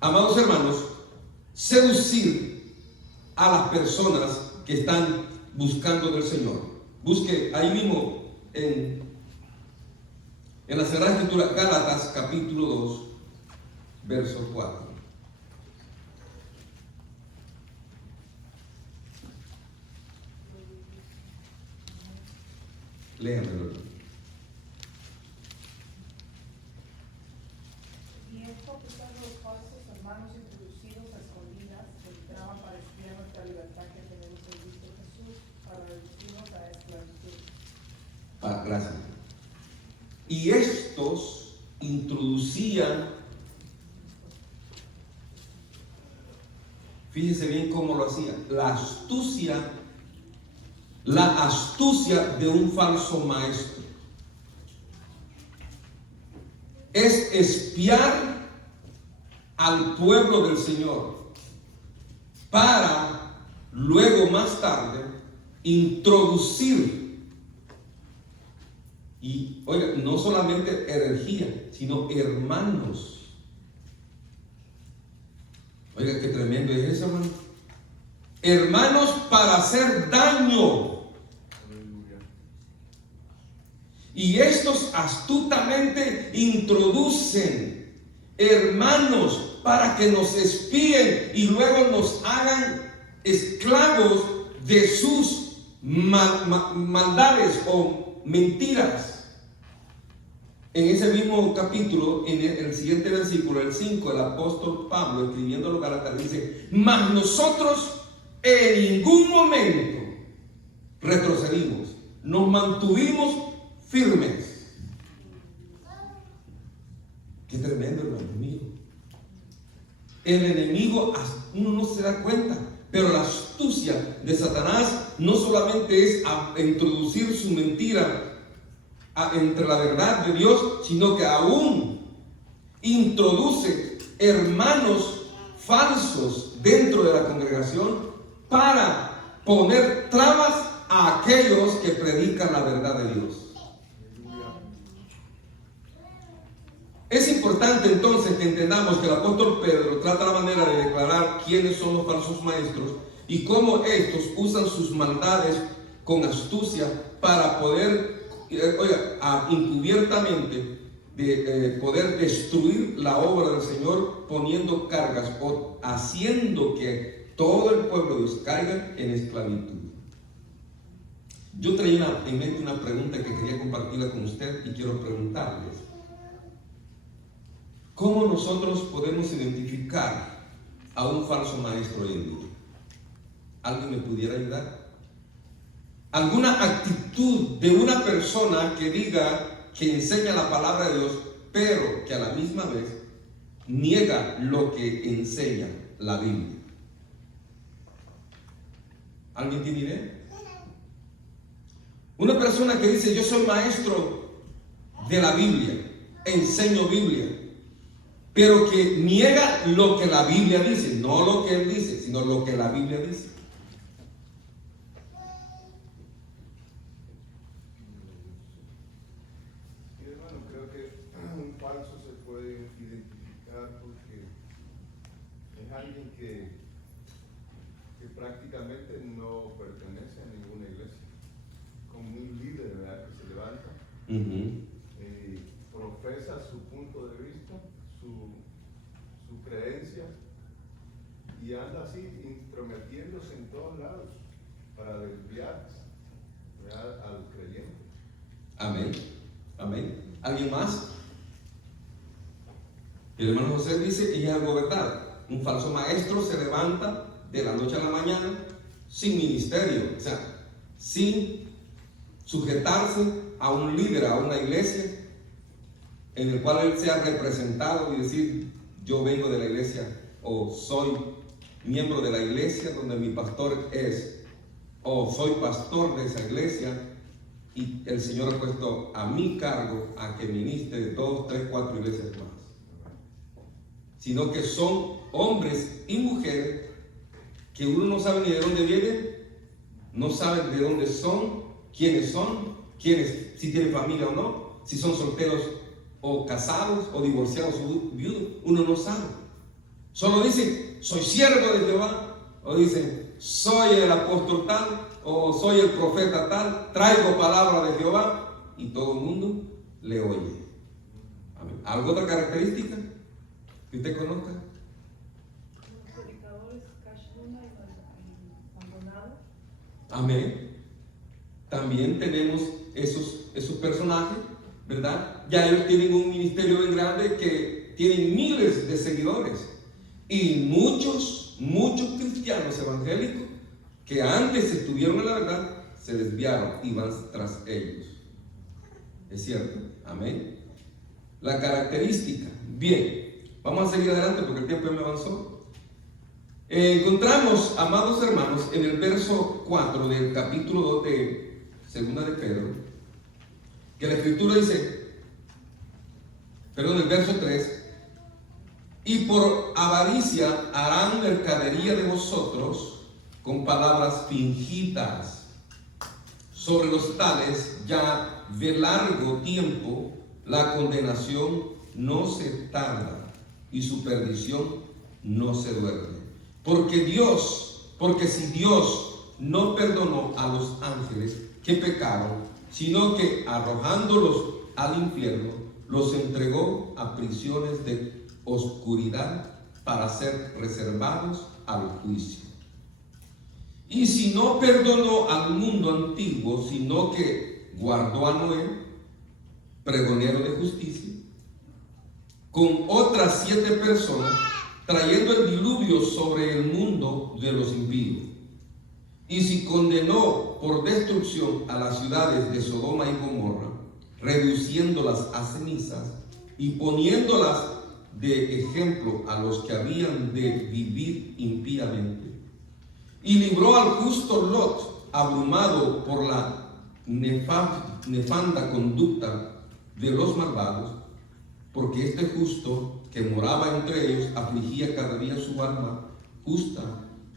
amados hermanos, seducir a las personas que están buscando del Señor. Busque ahí mismo en la Sagrada Escritura, Gálatas capítulo 2, verso 4. Léanmelo. Y esto usando los falsos hermanos introducidos a escondidas, que entraban para espiar nuestra libertad que tenemos en Cristo Jesús, para reducirnos a esclavitud. Gracias. Y estos introducían, fíjese bien cómo lo hacían, la astucia de un falso maestro. Es espiar al pueblo del Señor para luego más tarde introducir, y oiga, no solamente herejía, sino hermanos. Oiga, qué tremendo es eso, hermano. Hermanos para hacer daño. Y estos astutamente introducen hermanos para que nos espíen y luego nos hagan esclavos de sus maldades o mentiras. En ese mismo capítulo, en el siguiente versículo, el 5, el apóstol Pablo, escribiendo a los Gálatas, dice: mas nosotros en ningún momento retrocedimos, nos mantuvimos firmes. Qué tremendo, hermano mío. El enemigo, uno no se da cuenta, pero la astucia de Satanás no solamente es introducir su mentira entre la verdad de Dios, sino que aún introduce hermanos falsos dentro de la congregación para poner trabas a aquellos que predican la verdad de Dios. Es importante entonces que entendamos que el apóstol Pedro trata la manera de declarar quiénes son los falsos maestros y cómo estos usan sus maldades con astucia para poder, encubiertamente, poder destruir la obra del Señor, poniendo cargas o haciendo que todo el pueblo de Dios caiga en esclavitud. Yo traía en mente una pregunta que quería compartirla con usted y quiero preguntarles: ¿cómo nosotros podemos identificar a un falso maestro hoy en día? ¿Alguien me pudiera ayudar? ¿Alguna actitud de una persona que diga que enseña la palabra de Dios, pero que a la misma vez niega lo que enseña la Biblia? ¿Alguien tiene idea? Una persona que dice: yo soy maestro de la Biblia, enseño Biblia, pero que niega lo que la Biblia dice, no lo que él dice, sino lo que la Biblia dice. Sí, hermano, creo que un falso se puede identificar porque es alguien que prácticamente no pertenece a ninguna iglesia, como un líder, ¿verdad?, que se levanta, profesa su punto de vista, su creencia, y anda así intrometiéndose en todos lados para desviar, ¿verdad?, al creyente. Amén, amén. ¿Alguien más? El hermano José dice, y es algo verdad, un falso maestro se levanta de la noche a la mañana sin ministerio, o sea, sin sujetarse a un líder, a una iglesia en el cual él sea representado y decir: yo vengo de la iglesia, o soy miembro de la iglesia donde mi pastor es, o soy pastor de esa iglesia y el Señor ha puesto a mi cargo a que ministre 2, 3, 4 iglesias más. Sino que son hombres y mujeres que uno no sabe ni de dónde vienen, no saben de dónde son, quiénes, si tienen familia o no, si son solteros o casados o divorciados o viudos, uno no sabe. Solo dicen: soy siervo de Jehová, o dicen: soy el apóstol tal, o soy el profeta tal, traigo palabra de Jehová, y todo el mundo le oye. Amén. ¿Alguna otra característica que usted conozca? Amén. También tenemos esos personajes, ¿verdad? Ya ellos tienen un ministerio bien grande que tienen miles de seguidores, y muchos cristianos evangélicos que antes estuvieron en la verdad se desviaron y van tras ellos. ¿Es cierto? Amén. La característica. Bien, vamos a seguir adelante porque el tiempo ya me avanzó. Encontramos, amados hermanos, en el verso 4 del capítulo 2 de Segunda de Pedro, que la escritura dice, el verso 3: y por avaricia harán mercadería de vosotros con palabras fingidas. Sobre los tales ya de largo tiempo la condenación no se tarda y su perdición no se duerme. Porque si Dios no perdonó a los ángeles que pecaron, sino que arrojándolos al infierno, los entregó a prisiones de oscuridad para ser reservados al juicio. Y si no perdonó al mundo antiguo, sino que guardó a Noé, pregonero de justicia, con otras 7 personas, trayendo el diluvio sobre el mundo de los impíos. Y si condenó por destrucción a las ciudades de Sodoma y Gomorra, reduciéndolas a cenizas, y poniéndolas de ejemplo a los que habían de vivir impíamente. Y libró al justo Lot, abrumado por la nefanda conducta de los malvados, porque este justo que moraba entre ellos afligía cada día su alma justa,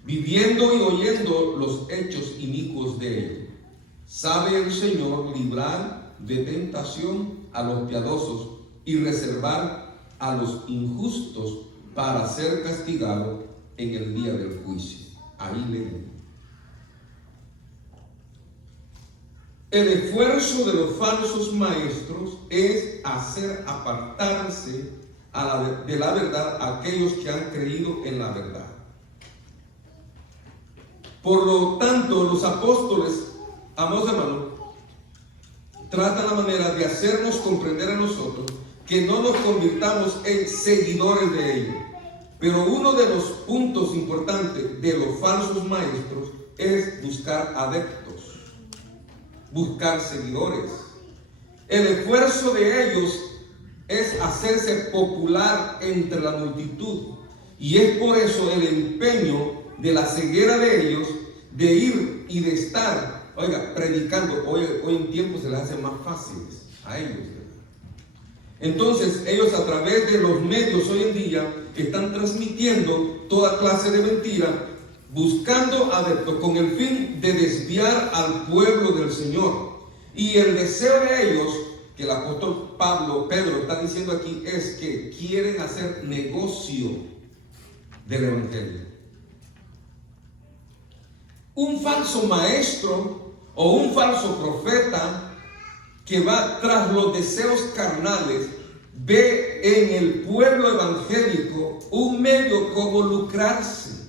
viviendo y oyendo los hechos inicuos de ellos. Sabe el Señor librar de tentación a los piadosos y reservar a los injustos para ser castigados en el día del juicio. Ahí leemos. El esfuerzo de los falsos maestros es hacer apartarse de la verdad a aquellos que han creído en la verdad. Por lo tanto, los apóstoles, amados hermanos, tratan la manera de hacernos comprender a nosotros que no nos convirtamos en seguidores de ellos. Pero uno de los puntos importantes de los falsos maestros es buscar adeptos, buscar seguidores. El esfuerzo de ellos es hacerse popular entre la multitud, y es por eso el empeño de la ceguera de ellos de ir y de estar, predicando. Hoy en tiempo se les hace más fáciles a ellos. Entonces ellos, a través de los medios hoy en día, están transmitiendo toda clase de mentiras, buscando adeptos con el fin de desviar al pueblo del Señor. Y el deseo de ellos, que el apóstol Pedro está diciendo aquí, es que quieren hacer negocio del evangelio. Un falso maestro o un falso profeta que va tras los deseos carnales ve en el pueblo evangélico un medio como lucrarse.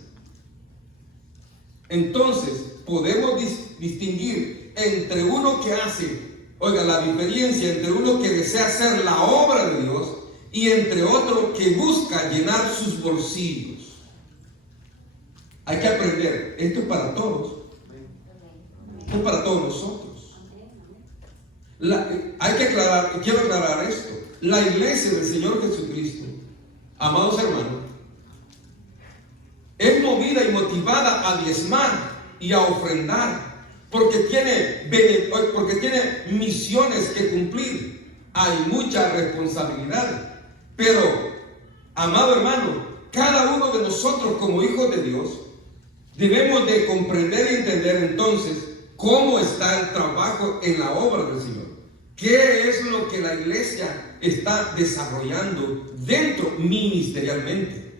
Entonces podemos distinguir entre uno que hace, la diferencia entre uno que desea hacer la obra de Dios y entre otro que busca llenar sus bolsillos. Hay que aprender, esto es para todos, esto es para todos nosotros. Quiero aclarar esto. La iglesia del Señor Jesucristo, amados hermanos, es movida y motivada a diezmar y a ofrendar, porque tiene misiones que cumplir. Hay mucha responsabilidad. Pero, amado hermano, cada uno de nosotros como hijos de Dios debemos de comprender y entender entonces cómo está el trabajo en la obra del Señor. ¿Qué es lo que la iglesia está desarrollando dentro ministerialmente?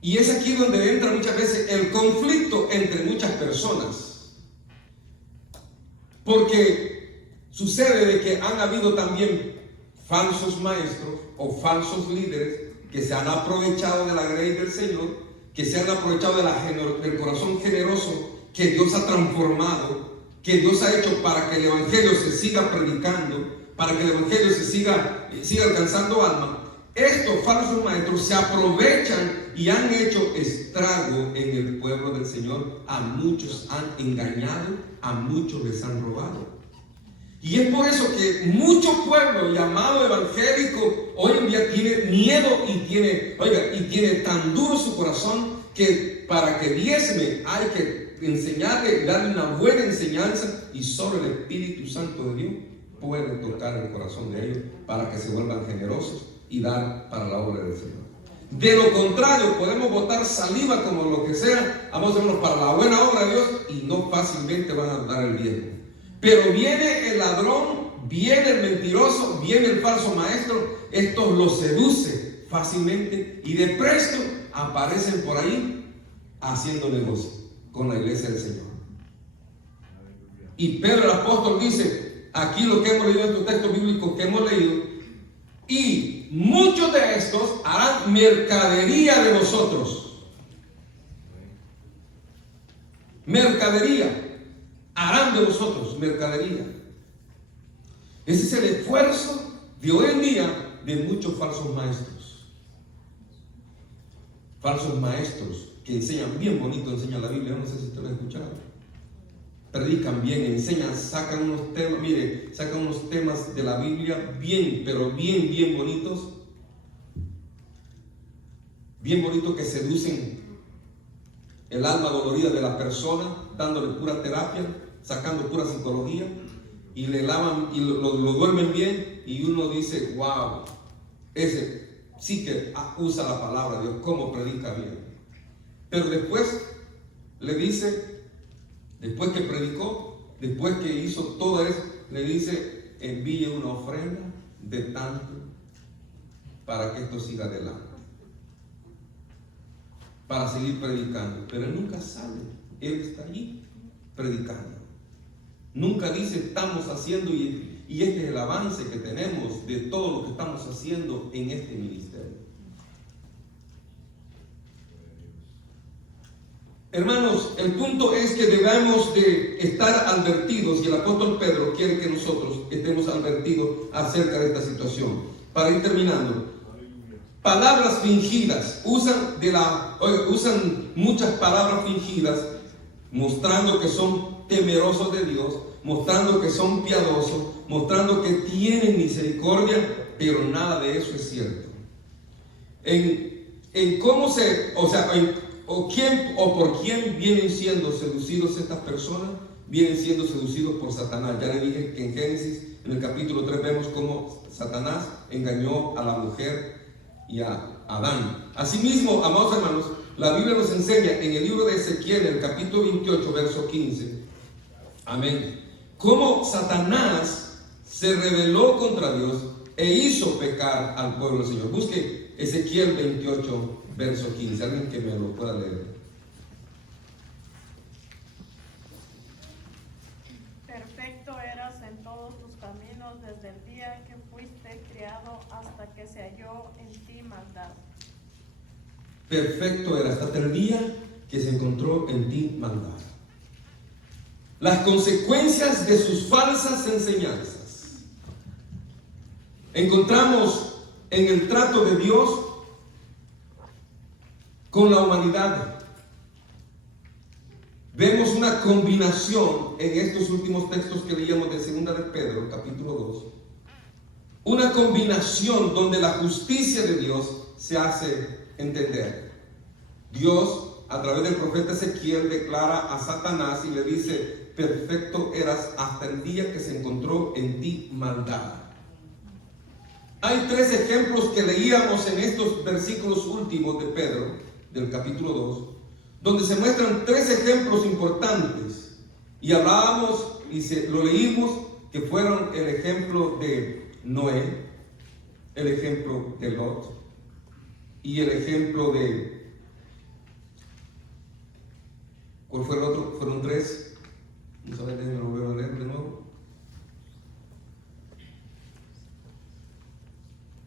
Y es aquí donde entra muchas veces el conflicto entre muchas personas. Porque sucede de que han habido también falsos maestros o falsos líderes que se han aprovechado de la gracia del Señor, que se han aprovechado del corazón generoso que Dios ha transformado, que Dios ha hecho para que el evangelio se siga predicando, para que el evangelio se siga alcanzando almas. Estos falsos maestros se aprovechan y han hecho estrago en el pueblo del Señor. A muchos han engañado, a muchos les han robado. Y es por eso que mucho pueblo llamado evangélico hoy en día tiene miedo y tiene tan duro su corazón que para que diezme hay que enseñarle, darle una buena enseñanza, y solo el Espíritu Santo de Dios puede tocar el corazón de ellos para que se vuelvan generosos y dar para la obra del Señor. De lo contrario, podemos botar saliva como lo que sea, vamos a hacernos para la buena obra de Dios y no fácilmente van a dar el diezmo. Pero viene el ladrón, viene el mentiroso, viene el falso maestro, estos los seduce fácilmente y de presto aparecen por ahí haciendo negocio con la iglesia del Señor. Y Pedro el apóstol dice, aquí lo que hemos leído en estos textos bíblicos que hemos leído, y muchos de estos harán mercadería de vosotros. Mercadería. Harán de vosotros mercadería. Ese es el esfuerzo de hoy en día de muchos falsos maestros. Falsos maestros que enseñan bien bonito, enseña la Biblia, no sé si usted lo ha escuchado. predican bien, enseñan, sacan unos temas, mire, sacan unos temas de la Biblia bien, pero bien bonitos. Bien bonitos, que seducen el alma dolorida de la persona, dándole pura terapia, sacando pura psicología, y le lavan y lo duermen bien, y uno dice, wow, ese sí que usa la palabra de Dios, cómo predica bien. Pero después le dice, después que predicó, después que hizo todo eso, le dice, envíe una ofrenda de tanto para que esto siga adelante, para seguir predicando. Pero él nunca sale, él está allí predicando. Nunca dice, estamos haciendo, y este es el avance que tenemos de todo lo que estamos haciendo en este ministerio. Hermanos, el punto es que debemos de estar advertidos, y el apóstol Pedro quiere que nosotros estemos advertidos acerca de esta situación. Para ir terminando, palabras fingidas, usan muchas palabras fingidas, mostrando que son temerosos de Dios, mostrando que son piadosos, mostrando que tienen misericordia, pero nada de eso es cierto. En cómo se, o por quién vienen siendo seducidos estas personas, vienen siendo seducidos por Satanás. Ya le dije que en Génesis, en el capítulo 3, vemos cómo Satanás engañó a la mujer y a Adán. Asimismo, amados hermanos, la Biblia nos enseña en el libro de Ezequiel, en el capítulo 28, verso 15, amén, cómo Satanás se rebeló contra Dios e hizo pecar al pueblo del Señor. Busque Ezequiel 28, verso 15, alguien que me lo pueda leer. Perfecto eras en todos tus caminos desde el día que fuiste criado hasta que se halló en ti maldad. Perfecto eras hasta el día que se encontró en ti maldad. Las consecuencias de sus falsas enseñanzas encontramos en el trato de Dios con la humanidad. Vemos una combinación en estos últimos textos que leíamos de 2 de Pedro, capítulo 2. Una combinación donde la justicia de Dios se hace entender. Dios, a través del profeta Ezequiel, declara a Satanás y le dice, perfecto eras hasta el día que se encontró en ti maldad. Hay 3 ejemplos que leíamos en estos versículos últimos de Pedro, del capítulo 2, donde se muestran 3 ejemplos importantes. Y hablábamos y lo leímos, que fueron el ejemplo de Noé, el ejemplo de Lot y el ejemplo de... ¿Cuál fue el otro? Fueron 3. Vamos a ver, me lo voy a leer de nuevo.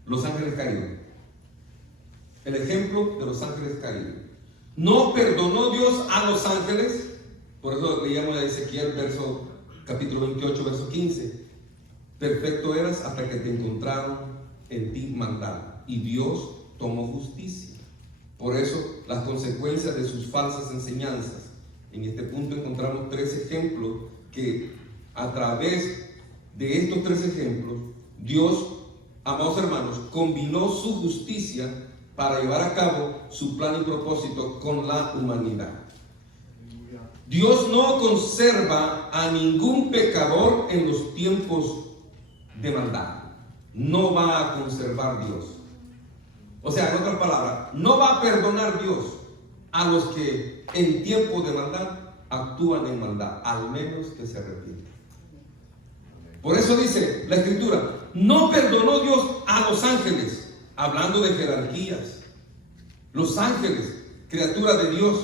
Los ángeles caídos. El ejemplo de los ángeles caídos. No perdonó Dios a los ángeles. Por eso leíamos a Ezequiel, capítulo 28, verso 15. Perfecto eras hasta que te encontraron en ti maldad, y Dios tomó justicia. Por eso las consecuencias de sus falsas enseñanzas. En este punto encontramos 3 ejemplos que a través de estos 3 ejemplos Dios, amados hermanos, combinó su justicia para llevar a cabo su plan y propósito con la humanidad. Dios no conserva a ningún pecador en los tiempos de maldad. No va a conservar Dios. O sea, en otras palabras, no va a perdonar Dios a los que en tiempo de maldad actúan en maldad, al menos que se arrepientan. Por eso dice la Escritura, no perdonó Dios a los ángeles, hablando de jerarquías. Los ángeles, criaturas de Dios,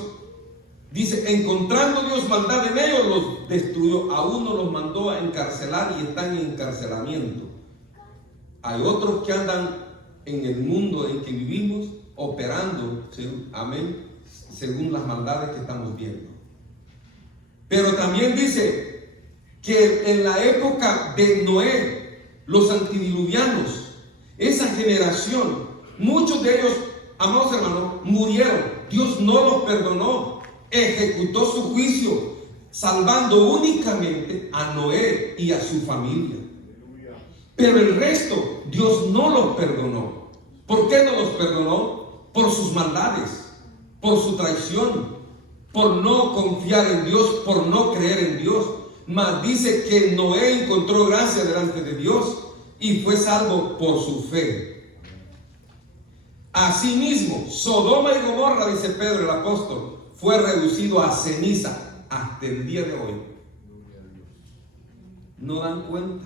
dice, encontrando Dios maldad en ellos, los destruyó. A uno los mandó a encarcelar y están en encarcelamiento. Hay otros que andan en el mundo en que vivimos, operando, amén, según las maldades que estamos viendo. Pero también dice que en la época de Noé, los antediluvianos, esa generación, muchos de ellos, amados hermanos, murieron. Dios no los perdonó, ejecutó su juicio. salvando únicamente a Noé y a su familia. Pero el resto Dios no los perdonó. ¿Por qué no los perdonó? Por sus maldades, por su traición, por no confiar en Dios, por no creer en Dios. Mas dice que Noé encontró gracia delante de Dios y fue salvo por su fe. Asimismo, Sodoma y Gomorra, dice Pedro el apóstol, fue reducido a ceniza hasta el día de hoy. No dan cuenta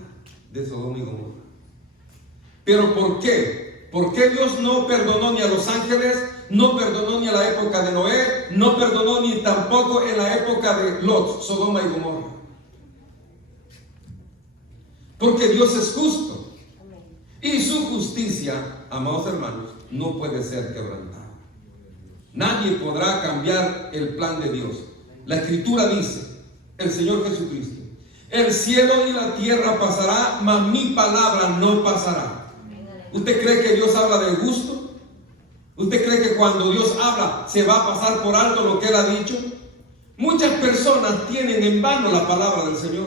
de Sodoma y Gomorra. ¿Pero por qué? ¿Por qué Dios no perdonó ni a los ángeles? No perdonó ni a la época de Noé, no perdonó ni tampoco en la época de Lot, Sodoma y Gomorra. Porque Dios es justo. Y su justicia, amados hermanos, no puede ser quebrantada. Nadie podrá cambiar el plan de Dios. La Escritura dice, el Señor Jesucristo, el cielo y la tierra pasará, mas mi palabra no pasará. ¿Usted cree que Dios habla de gusto? ¿Usted cree que cuando Dios habla se va a pasar por alto lo que Él ha dicho? Muchas personas tienen en vano la palabra del Señor.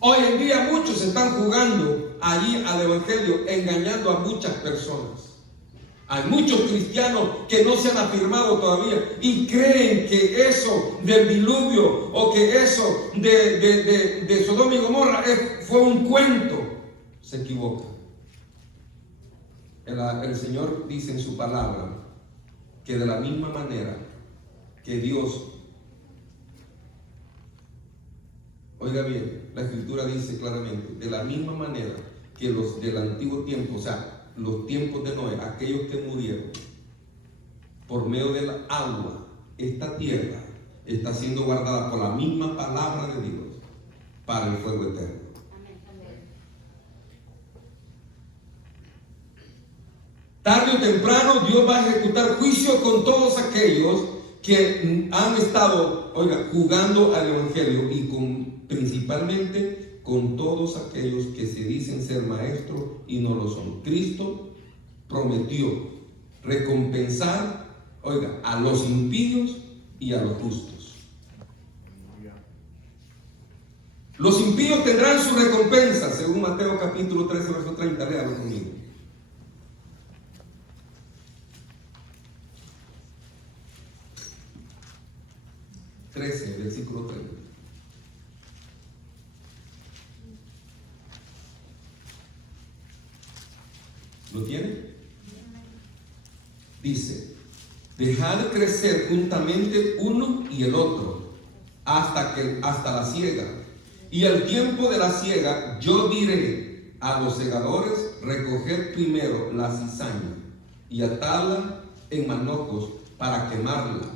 Hoy en día muchos están jugando allí al Evangelio, engañando a muchas personas. Hay muchos cristianos que no se han afirmado todavía y creen que eso del diluvio o que eso de Sodoma y Gomorra fue un cuento. Se equivocan. El Señor dice en su palabra que de la misma manera que Dios, oiga bien, la Escritura dice claramente, de la misma manera que los del antiguo tiempo, o sea, los tiempos de Noé, aquellos que murieron por medio del agua, esta tierra está siendo guardada por la misma palabra de Dios para el fuego eterno. Tarde o temprano Dios va a ejecutar juicio con todos aquellos que han estado, oiga, jugando al Evangelio y principalmente con todos aquellos que se dicen ser maestros y no lo son. Cristo prometió recompensar, oiga, a los impíos y a los justos. Los impíos tendrán su recompensa, según Mateo capítulo 13, verso 30. Léalo conmigo. Versículo 30. ¿Lo tiene? Dice, dejad crecer juntamente uno y el otro hasta la siega. Y al tiempo de la siega yo diré a los segadores, recoged primero la cizaña y atadla en manojos para quemarla,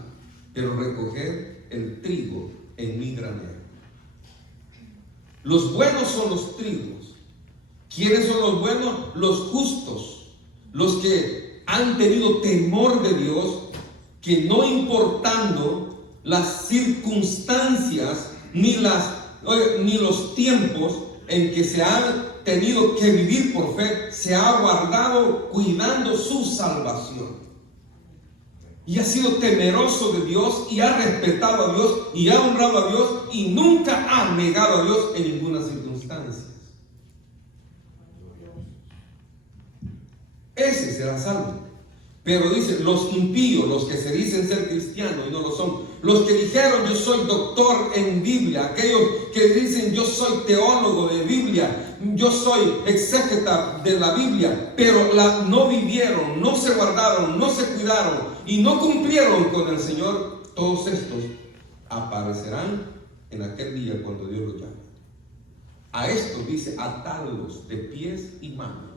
pero recoged el trigo en mi granero. Los buenos son los trigos. ¿Quiénes son los buenos? Los justos, los que han tenido temor de Dios, que no importando las circunstancias ni los tiempos en que se han tenido que vivir por fe, se ha guardado cuidando su salvación. Y ha sido temeroso de Dios y ha respetado a Dios y ha honrado a Dios y nunca ha negado a Dios en ninguna circunstancia. Ese será salvo. Pero dice, los impíos, los que se dicen ser cristianos y no lo son, los que dijeron yo soy doctor en Biblia, aquellos que dicen yo soy teólogo de Biblia, yo soy exégeta de la Biblia, pero no vivieron, no se guardaron, no se cuidaron y no cumplieron con el Señor, todos estos aparecerán en aquel día cuando Dios los llame. A estos dice, atadlos de pies y manos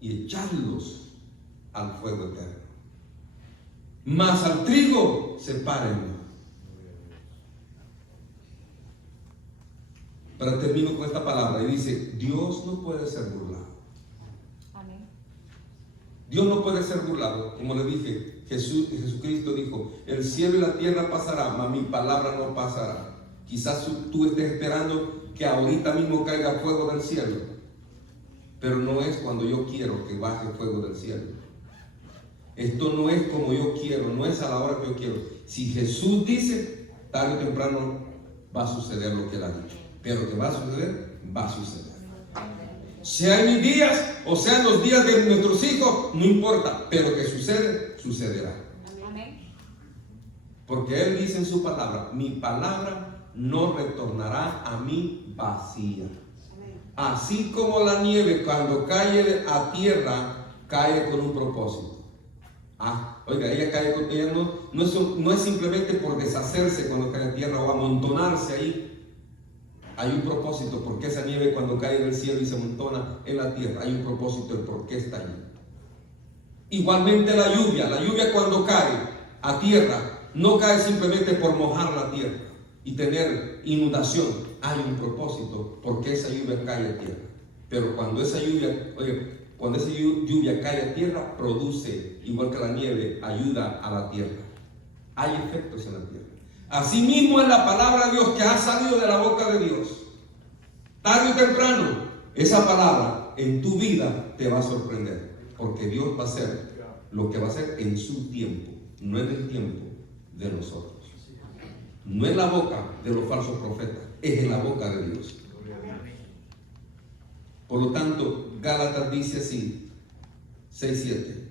y echadlos al fuego eterno. Mas al trigo sepárenlo. Pero termino con esta palabra y dice, Dios no puede ser burlado. Amén. Dios no puede ser burlado. Como le dije, Jesucristo dijo, el cielo y la tierra pasará, mas mi palabra no pasará. Quizás tú estés esperando que ahorita mismo caiga fuego del cielo, pero no es cuando yo quiero que baje fuego del cielo. Esto no es como yo quiero, no es a la hora que yo quiero. Si Jesús dice, tarde o temprano va a suceder lo que Él ha dicho. Pero que va a suceder, va a suceder. Sea en mis días o sean los días de nuestros hijos, no importa, pero que sucede, sucederá. Porque Él dice en su palabra: mi palabra no retornará a mí vacía. Así como la nieve cuando cae a tierra, cae con un propósito. Oiga, ella no es simplemente por deshacerse cuando cae a tierra o amontonarse ahí. Hay un propósito, porque esa nieve cuando cae del cielo y se amontona en la tierra, hay un propósito del por qué está allí. Igualmente la lluvia cuando cae a tierra, no cae simplemente por mojar la tierra y tener inundación. Hay un propósito porque esa lluvia cae a tierra. Pero cuando esa lluvia cae a tierra, produce, igual que la nieve, ayuda a la tierra. Hay efectos en la tierra. Asimismo es la palabra de Dios que ha salido de la boca de Dios. Tarde o temprano, esa palabra en tu vida te va a sorprender. Porque Dios va a hacer lo que va a hacer en su tiempo, no en el tiempo de nosotros. No en la boca de los falsos profetas, es en la boca de Dios. Por lo tanto, Gálatas dice así, 6:7.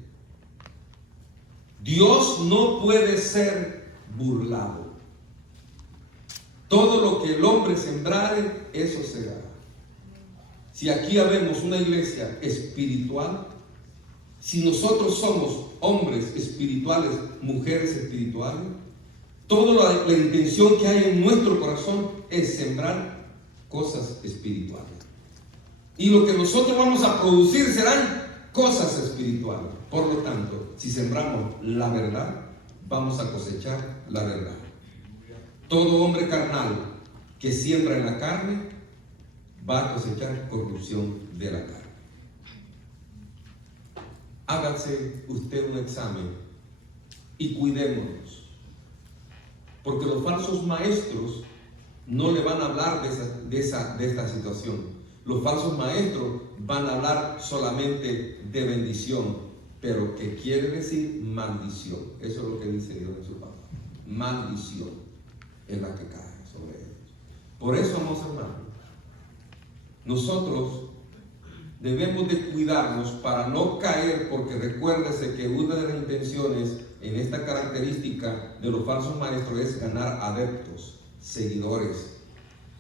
Dios no puede ser burlado. Todo lo que el hombre sembrare, eso segará. Si aquí habemos una iglesia espiritual, si nosotros somos hombres espirituales, mujeres espirituales, toda la intención que hay en nuestro corazón es sembrar cosas espirituales. Y lo que nosotros vamos a producir serán cosas espirituales. Por lo tanto, si sembramos la verdad, vamos a cosechar la verdad. Todo hombre carnal que siembra en la carne va a cosechar corrupción de la carne. Hágase usted un examen y cuidémonos, porque los falsos maestros no le van a hablar de esta situación. Los falsos maestros van a hablar solamente de bendición, pero que quiere decir maldición. Eso es lo que dice Dios en su palabra. Maldición es la que cae sobre ellos. Por eso, amados hermanos, nosotros debemos de cuidarnos para no caer, porque recuérdese que una de las intenciones en esta característica de los falsos maestros es ganar adeptos, seguidores.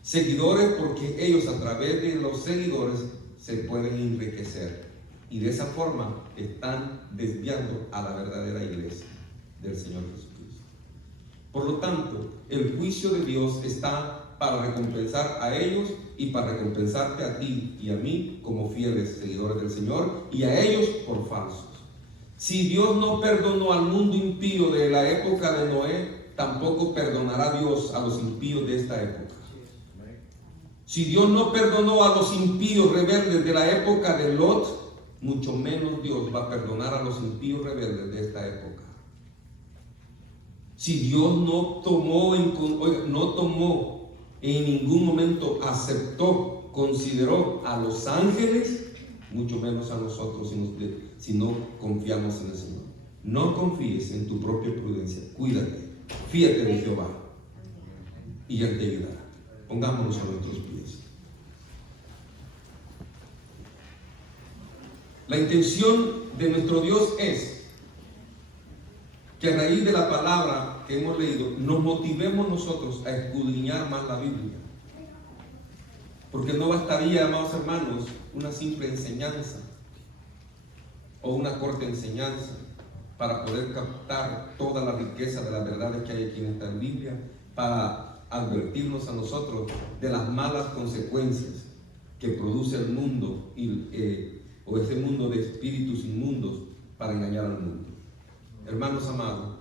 Seguidores porque ellos a través de los seguidores se pueden enriquecer y de esa forma están desviando a la verdadera iglesia del Señor Jesucristo. Por lo tanto, el juicio de Dios está para recompensar a ellos y para recompensarte a ti y a mí como fieles seguidores del Señor, y a ellos por falsos. Si Dios no perdonó al mundo impío de la época de Noé, tampoco perdonará Dios a los impíos de esta época. Si Dios no perdonó a los impíos rebeldes de la época de Lot, mucho menos Dios va a perdonar a los impíos rebeldes de esta época. Si Dios no tomó en ningún momento, aceptó, consideró a los ángeles, mucho menos a nosotros si no confiamos en el Señor. No confíes en tu propia prudencia, cuídate, fíate de Jehová y Él te ayudará. Pongámonos a nuestros pies. La intención de nuestro Dios es que a raíz de la palabra que hemos leído, nos motivemos nosotros a escudriñar más la Biblia. Porque no bastaría, amados hermanos, una simple enseñanza o una corta enseñanza para poder captar toda la riqueza de las verdades que hay aquí en esta Biblia, para advertirnos a nosotros de las malas consecuencias que produce el mundo o ese mundo de espíritus inmundos para engañar al mundo. Hermanos amados,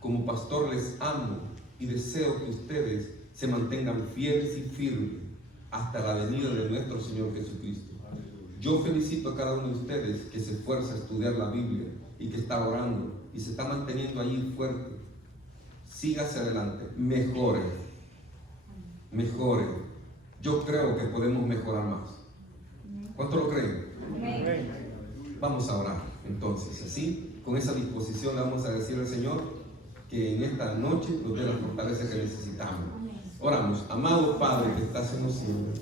como pastor les amo y deseo que ustedes se mantengan fieles y firmes hasta la venida de nuestro Señor Jesucristo. Yo felicito a cada uno de ustedes que se esfuerza a estudiar la Biblia y que está orando y se está manteniendo allí fuerte. Sígase adelante, mejore. Yo creo que podemos mejorar más. ¿Cuánto lo creen? Vamos a orar entonces, así, con esa disposición le vamos a decir al Señor que que en esta noche nos dé la fortaleza que necesitamos. Oramos. Amado Padre que estás en los cielos,